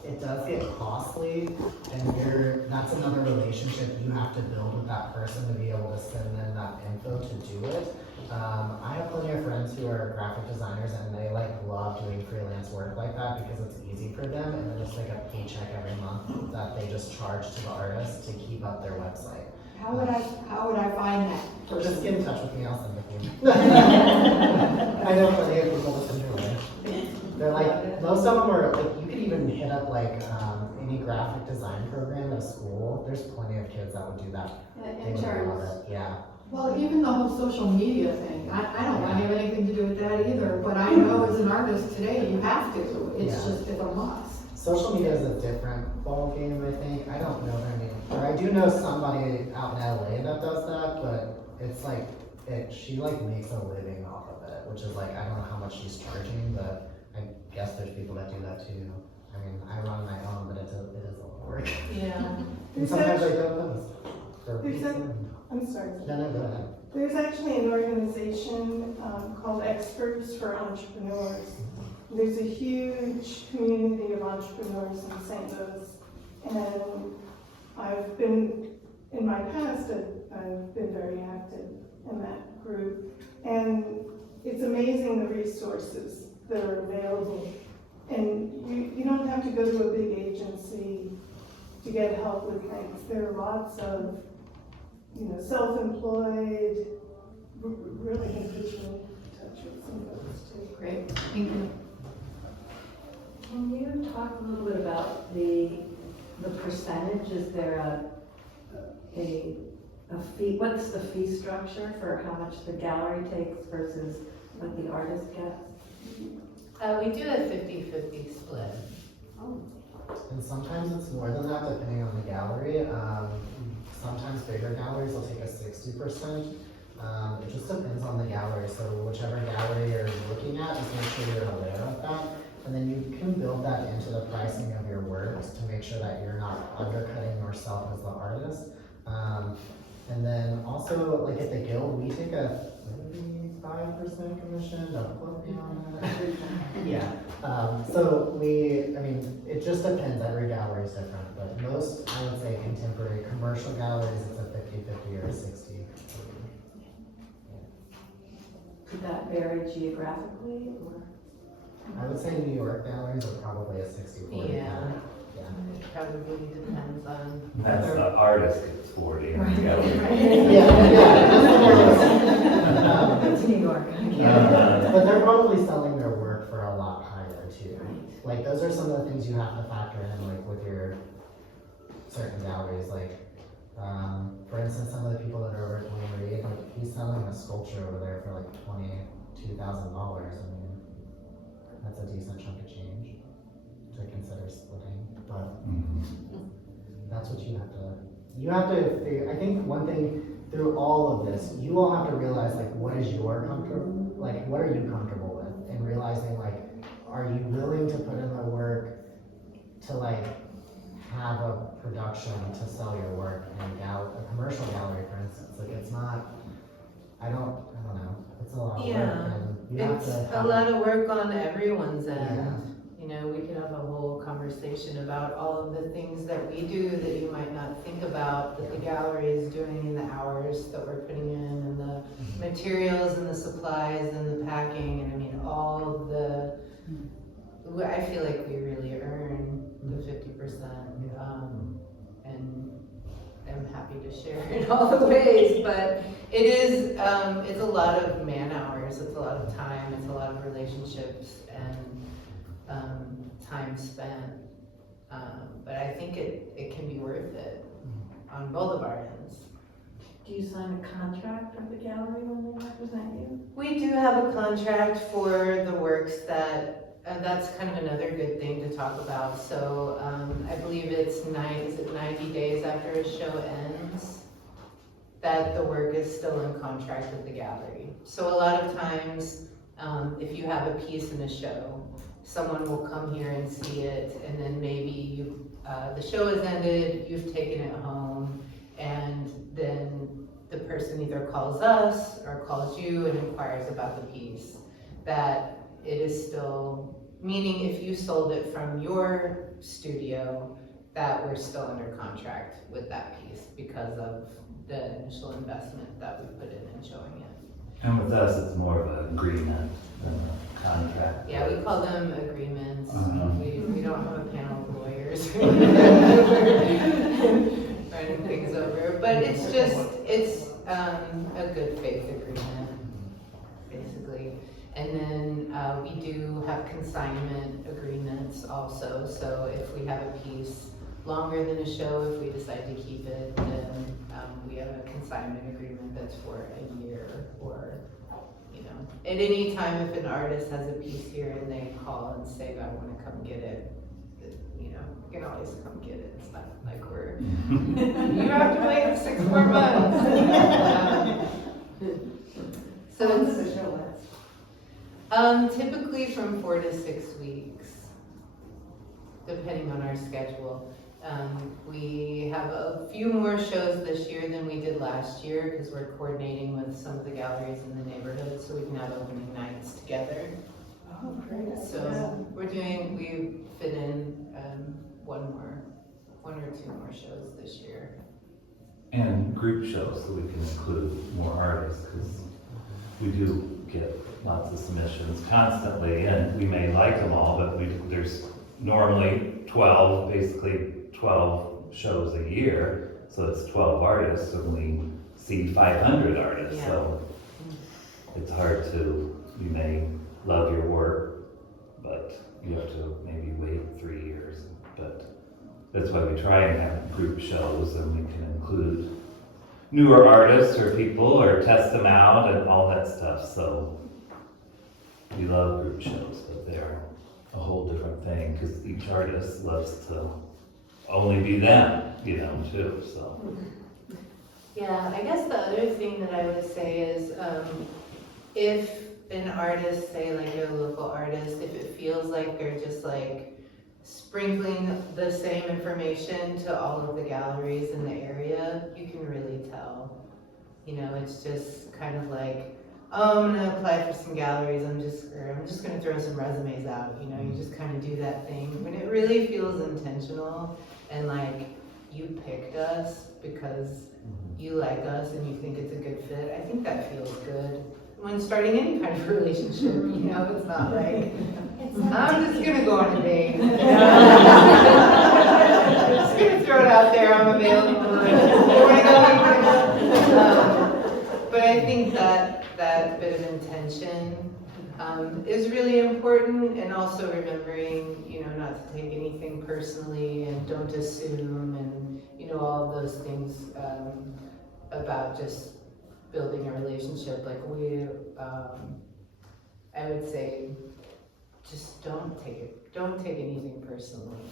It does get costly, and that's another relationship you have to build with that person to be able to send them that info to do it. I have plenty of friends who are graphic designers, and they love doing freelance work like that because it's easy for them, and then it's a paycheck every month that they just charge to the artist to keep up their website. How would I find that person? Just get in touch with me, I'll send it to you. I know plenty of people listen to it. They're most of them are you could even hit up any graphic design program at school. There's plenty of kids that would do that. They would love it. Yeah. Well, even the whole social media thing, I don't want to have anything to do with that either, but I know as an artist today, you have to. It's a must. Social media is a different ball game, I think. I don't know their name. Or I do know somebody out in LA that does that, but it's she makes a living off of it, which is I don't know how much she's charging, but I guess there's people that do that too. I mean, I run my own, but it is a lot of work. Yeah. And sometimes I don't post. I'm sorry. No, go ahead. There's actually an organization called Experts for Entrepreneurs. There's a huge community of entrepreneurs in St. Louis, and I've been, in my past, I've been very active in that group, and it's amazing the resources that are available. And you don't have to go to a big agency to get help with things. There are lots of self-employed, really can put you in touch with some of those too. Great, thank you. Can you talk a little bit about the percentage? Is there a fee? What's the fee structure for how much the gallery takes versus what the artist gets? We do a 50-50 split. Oh. And sometimes it's more than that depending on the gallery. Sometimes bigger galleries will take a 60%. It just depends on the gallery. So whichever gallery you're looking at, just make sure you're aware of that. And then you can build that into the pricing of your works to make sure that you're not undercutting yourself as the artist. And then also, at the Guild, we take about 5% commission, don't quote me on that. Yeah, so it just depends, every gallery is different, but most, I would say contemporary commercial galleries, it's a 50-50 or a 60. Could that vary geographically or? I would say New York galleries are probably a 60-40. Yeah. Yeah. It probably depends on. That's the artist gets 40 and the gallery. It's New York. But they're probably selling their work for a lot higher too. Like those are some of the things you have to factor in, like with your certain galleries. Like, for instance, some of the people that are over at William Reed, like he's selling a sculpture over there for like $22,000. I mean, that's a decent chunk of change to consider splitting. But that's what you have to figure. I think one thing through all of this, you all have to realize like what is your comfortable, like what are you comfortable with, and realizing like, are you willing to put in the work to like have a production to sell your work in a commercial gallery, for instance. Like it's not, I don't know, it's a lot of work, and you have It's to a have. lot of work on everyone's end. Yeah. You know, we could have a whole conversation about all of the things that we do that you might not think about, that the gallery is doing in the hours that we're putting in, and the materials and the supplies and the packing, and I mean, all of the, I feel like we really earn the 50%, and I'm happy to share in all the ways, but it is, it's a lot of man hours, it's a lot of time, it's a lot of relationships, and time spent, but I think it can be worth it on both of our ends. Do you sign a contract with the gallery when they represent you? We do have a contract for the works that's kind of another good thing to talk about. So I believe is it 90 days after a show ends that the work is still in contract with the gallery. So a lot of times, if you have a piece in a show, someone will come here and see it, and then maybe the show has ended, you've taken it home, and then the person either calls us or calls you and inquires about the piece. That it is still, meaning if you sold it from your studio, that we're still under contract with that piece because of the initial investment that we put in showing it. And with us, it's more of an agreement than a contract. Yeah, we call them agreements. We don't have a panel of lawyers running things over, but it's a good faith agreement, basically. And then we do have consignment agreements also, so if we have a piece longer than a show, if we decide to keep it, then we have a consignment agreement that's for a year, or, you know, at any time if an artist has a piece here and they call and say, I want to come get it, you know, you can always come get it. It's not like you have to wait 6 more months. So When it's, does the show last? typically from 4 to 6 weeks, depending on our schedule. We have a few more shows this year than we did last year because we're coordinating with some of the galleries in the neighborhood so we can have opening nights together. Oh, great. So we fit in one or 2 more shows this year. And group shows, so we can include more artists, because we do get lots of submissions constantly, and we may like them all, but there's normally 12 shows a year, so it's 12 artists, and we see 500 artists, Yeah. so it's hard to, you may love your work, but you have to maybe wait 3 years, but that's why we try and have group shows, and we can include newer artists or people, or test them out and all that stuff, so we love group shows, but they're a whole different thing, because each artist loves to only be them, you know, too, so. Yeah, I guess the other thing that I would say is, if an artist, say like a local artist, if it feels like they're just like sprinkling the same information to all of the galleries in the area, you can really tell. You know, it's just kind of like, oh, I'm gonna apply for some galleries, I'm just gonna throw some resumes out, you know, you just kind of do that thing. When it really feels intentional and like you picked us because you like us and you think it's a good fit, I think that feels good. When starting any kind of relationship, you know, it's not like, I'm just gonna go on a date. I'm just gonna throw it out there, I'm available. But I think that bit of intention is really important, and also remembering, you know, not to take anything personally and don't assume, and, you know, all of those things about just building a relationship. Like I would say, just don't take anything personally.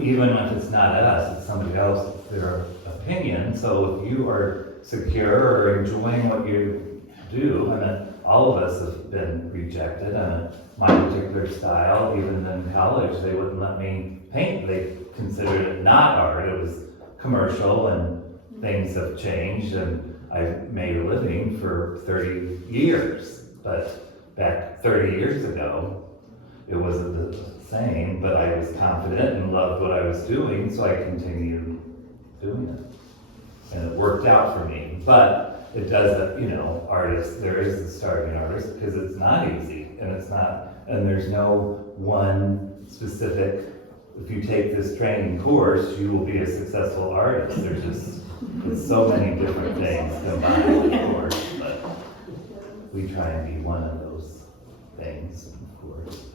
Even if it's not us, it's somebody else, their opinion. So if you are secure or enjoying what you do, and all of us have been rejected, and my particular style, even in college, they wouldn't let me paint. They considered it not art, it was commercial, and things have changed, and I've made a living for 30 years, but back 30 years ago, it wasn't the same, but I was confident and loved what I was doing, so I continued doing it. And it worked out for me. But it doesn't, you know, artists, there is the starving artist, because it's not easy, and there's no one specific, if you take this training course, you will be a successful artist. There's so many different things combined, of course, but we try and be one of those things, of course.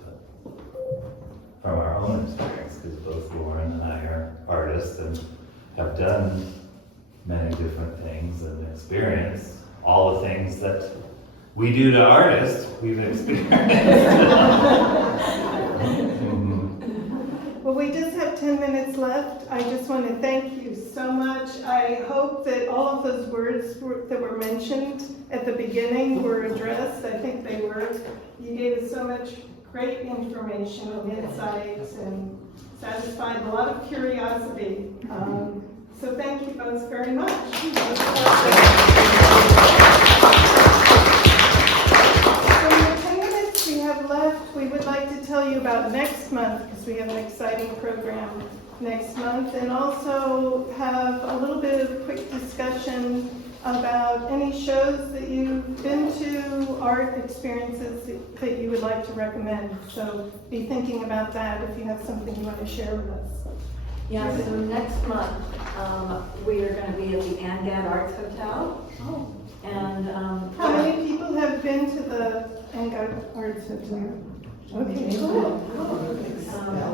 From our own experience, because both Lauren and I are artists and have done many different things and experienced all the things that we do to artists, we've experienced. Well, we just have 10 minutes left. I just want to thank you so much. I hope that all of those words that were mentioned at the beginning were addressed. I think they were. You gave us so much great information and insights and satisfied a lot of curiosity. So thank you both very much. So in the 10 minutes we have left, we would like to tell you about next month, because we have an exciting program next month, and also have a little bit of quick discussion about any shows that you've been to, art experiences that you would like to recommend. So be thinking about that if you have something you want to share with us. Yeah, so next month, we are going to be at the Angad Arts Hotel. Oh. And how many people have been to the Angad Arts Hotel? Okay, cool.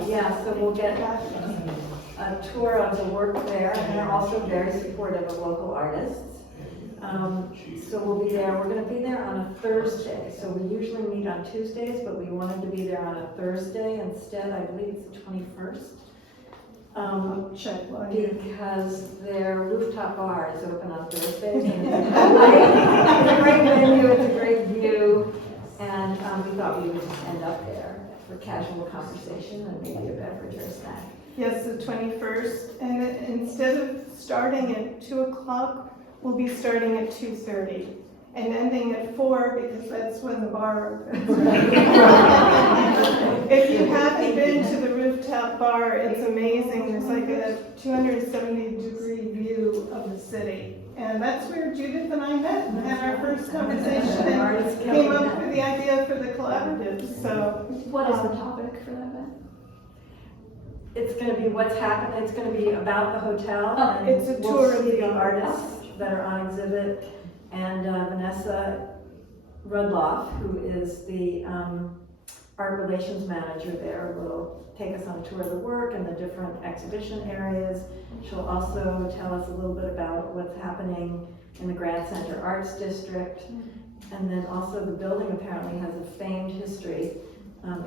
Yeah, so we'll get a tour of the work there, and they're also very supportive of local artists. So we'll be there. We're going to be there on a Thursday. So we usually meet on Tuesdays, but we wanted to be there on a Thursday instead. I believe it's the 21st. Because their rooftop bar is open on Thursdays. And it's a great venue, it's a great view, and we thought we would just end up there for casual conversation and maybe a beverage or a snack. Yes, the 21st, and instead of starting at 2 o'clock, we'll be starting at 2:30 and ending at 4, because that's when the bar opens. If you haven't been to the rooftop bar, it's amazing. There's like a 270-degree view of the city. And that's where Judith and I met and had our first conversation and came up with the idea for the collaborative. So, what is the topic for that event? It's going to be what's happening. It's going to be about the hotel. And it's a tour we'll of see the artists that are on exhibit, and Vanessa Rudloff, who is the art relations manager there, will take us on a tour of the work and the different exhibition areas. She'll also tell us a little bit about what's happening in the Grad Center Arts District. And then also the building apparently has a famed history.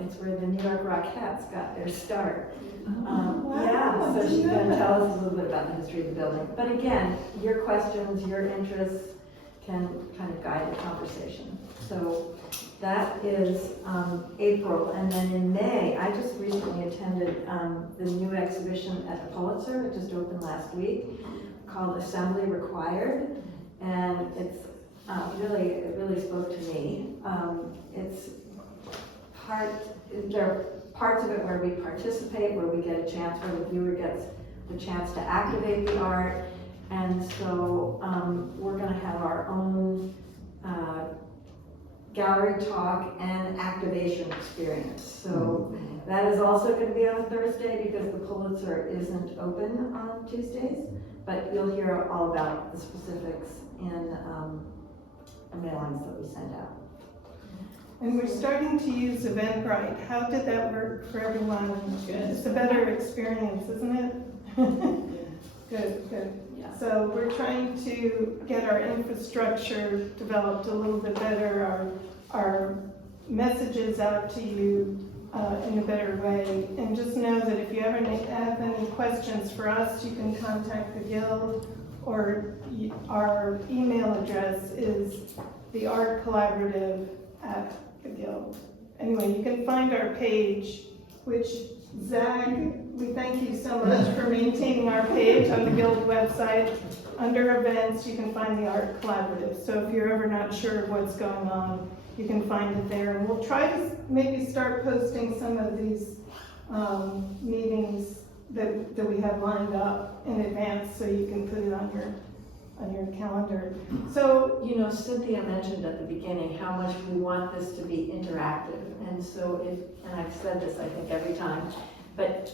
It's where the New York Rockettes got their start. Yeah, so she's going to tell us a little bit about the history of the building. But again, your questions, your interests can kind of guide the conversation. So that is April. And then in May, I just recently attended the new exhibition at the Pulitzer. It just opened last week, called Assembly Required. And it's it really spoke to me. It's there are parts of it where we participate, where we get a chance, where the viewer gets the chance to activate the art. And so we're gonna have our own gallery talk and activation experience. So that is also gonna be on Thursday because the Pulitzer isn't open on Tuesdays, but you'll hear all about the specifics in the mailings that we send out. And we're starting to use Eventbrite. How did that work for everyone? It's a better experience, isn't it? Good, good. Yeah. So we're trying to get our infrastructure developed a little bit better, our messages out to you in a better way. And just know that if you ever have any questions for us, you can contact the Guild, or our email address is theartcollaborative@the Guild. Anyway, you can find our page, which Zach, we thank you so much for maintaining our page on the Guild website. Under events, you can find the Art Collaborative. So if you're ever not sure of what's going on, you can find it there. And we'll try to maybe start posting some of these meetings that we have lined up in advance, so you can put it on your calendar. So, You know, Cynthia mentioned at the beginning how much we want this to be interactive. And so and I've said this, I think, every time, but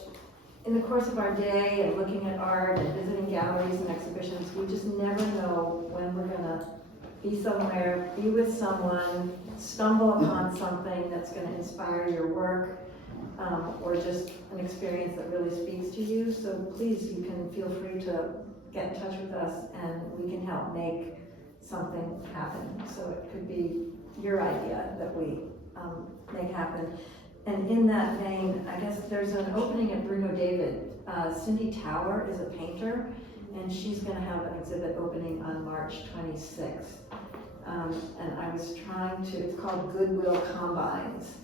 in the course of our day and looking at art and visiting galleries and exhibitions, we just never know when we're gonna be somewhere, be with someone, stumble upon something that's gonna inspire your work, or just an experience that really speaks to you. So please, you can feel free to get in touch with us and we can help make something happen. So it could be your idea that we make happen. And in that vein, I guess there's an opening at Bruno David. Cindy Tower is a painter, and she's gonna have an exhibit opening on March 26th. And I was trying to, it's called Goodwill Combines.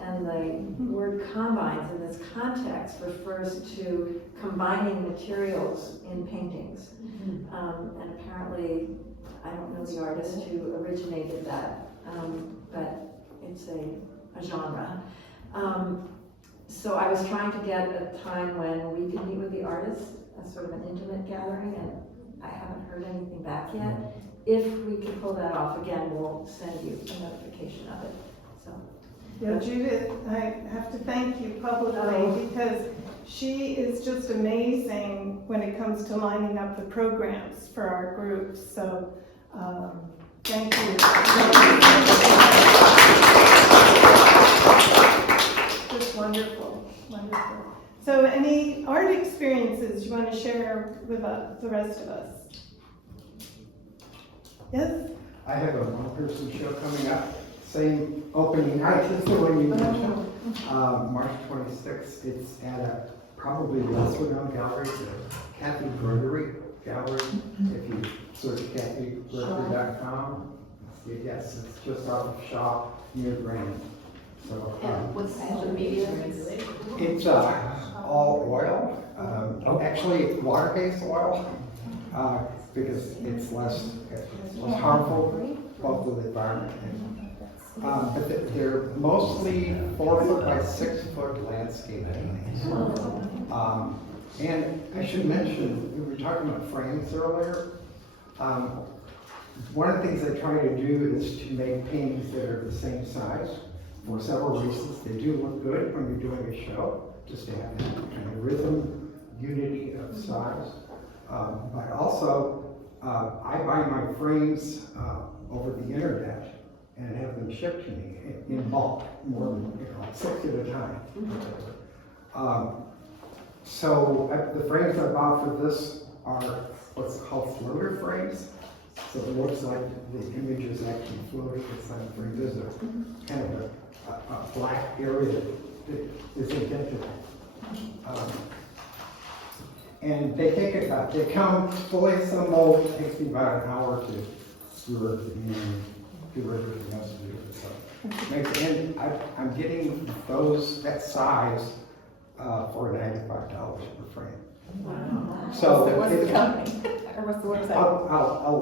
And the word combines in this context refers to combining materials in paintings. And apparently, I don't know the artist who originated that, but it's a genre. So I was trying to get a time when we could meet with the artist, as sort of an intimate gathering, and I haven't heard anything back yet. If we can pull that off, again, we'll send you a notification of it, so. yeah, Judith, I have to thank you publicly because she is just amazing when it comes to lining up the programs for our groups. So, thank you. Just wonderful, wonderful. So any art experiences you want to share with the rest of us? Yes? I have a one-person show coming up, same opening night as the one you mentioned, March 26th. It's at a probably lesser-known gallery, the Kathy Gregory Gallery. If you search kathygregory.com, yes, it's just off of Shaw near Grand. So, What's the medium? it's all oil, actually water-based oil, because it's less harmful both to the environment and, but they're mostly 4-foot by 6-foot landscape paintings. And I should mention, we were talking about frames earlier. One of the things I try to do is to make paintings that are the same size for several reasons. They do look good when you're doing a show, just to have that kind of rhythm, unity of size. But also, I buy my frames over the internet and have them shipped to me in bulk, more than 6 at a time. So the frames I bought for this are what's called floater frames. So it looks like the image is actually floating inside the frame. There's a kind of a black area that is indented. And they come fully assembled. It takes me about an hour to screw everything in, do everything else to do it. So and I'm getting those that size for $95 per frame. Wow. So what's the company? Or what's the website? I'll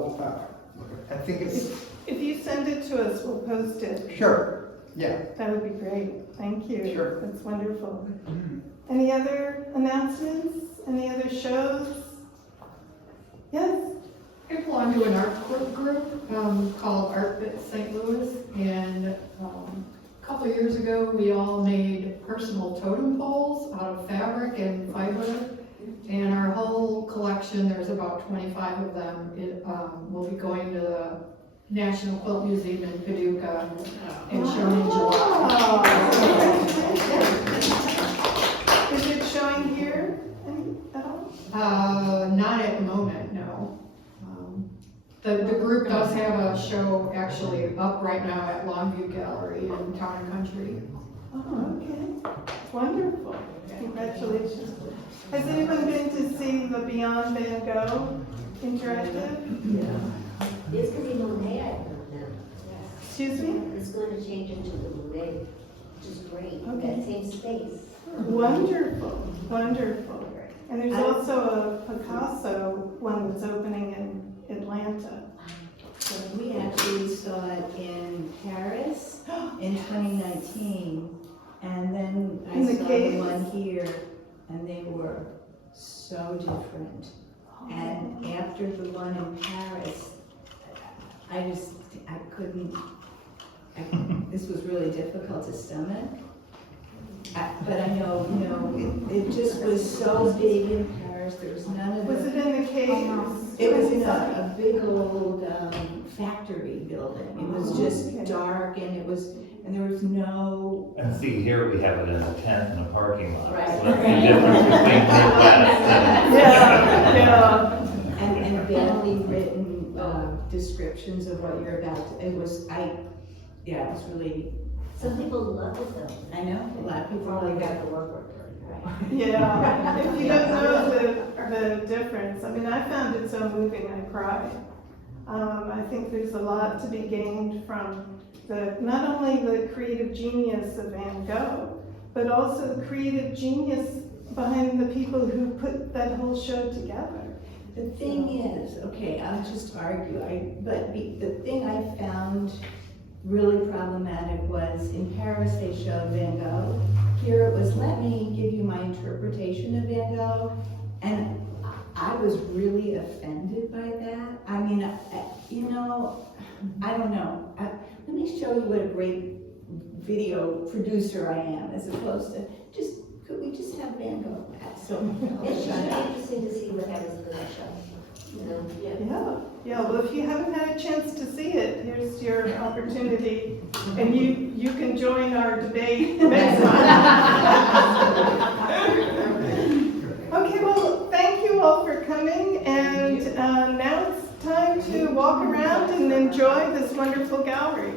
look at I think it's, If you send it to us, we'll post it. sure, yeah. That would be great. Thank you. Sure. That's wonderful. Any other announcements? Any other shows? Yes? I belong to an art group called Art Bit St. Louis, and a couple of years ago, we all made personal totem poles out of fabric and fiber. And our whole collection, there's about 25 of them, will be going to the National Quilt Museum in Paducah and shown in July. Is it showing here at all? Not at the moment, no. The group does have a show actually up right now at Longview Gallery in Town and Country. Oh, okay. Wonderful. Congratulations. Has anyone been to see the Beyond Van Gogh interactive? Yeah. It's gonna be Monet, I heard now. Excuse me? It's going to change into the Monet, which is great, Okay. that same space. Wonderful, wonderful. And there's I- also a Picasso one that's opening in Atlanta. We actually saw it in Paris in 2019, and then I In the saw the caves? one here, and they were so different. And after the one in Paris, I couldn't, this was really difficult to stomach. But I know, it just was so big in Paris, there was none of the. Was it in the caves? It was in a big old factory building. It was just Okay. dark and there was no. And see, here we have it in a tent in a parking lot. Right. So that's the difference between Midwest and. Yeah. And badly written descriptions of what you're about to, it was really, Some people love it though. I know, a lot of people like that. Yeah, if you don't know the difference, I mean, I found it so moving, I cried. I think there's a lot to be gained from not only the creative genius of Van Gogh, but also the creative genius behind the people who put that whole show together. The thing is, okay, I'll just argue, the thing I found really problematic was in Paris they showed Van Gogh. Here it was, let me give you my interpretation of Van Gogh. And I was really offended by that. I mean, I don't know. Let me show you what a great video producer I am, as opposed to could we just have Van Gogh? So, It should be interesting to see what happens for that show. You know? Yeah, well, if you haven't had a chance to see it, here's your opportunity, and you can join our debate next time. Okay, well, thank you all for coming, and now it's time to walk around and enjoy this wonderful gallery.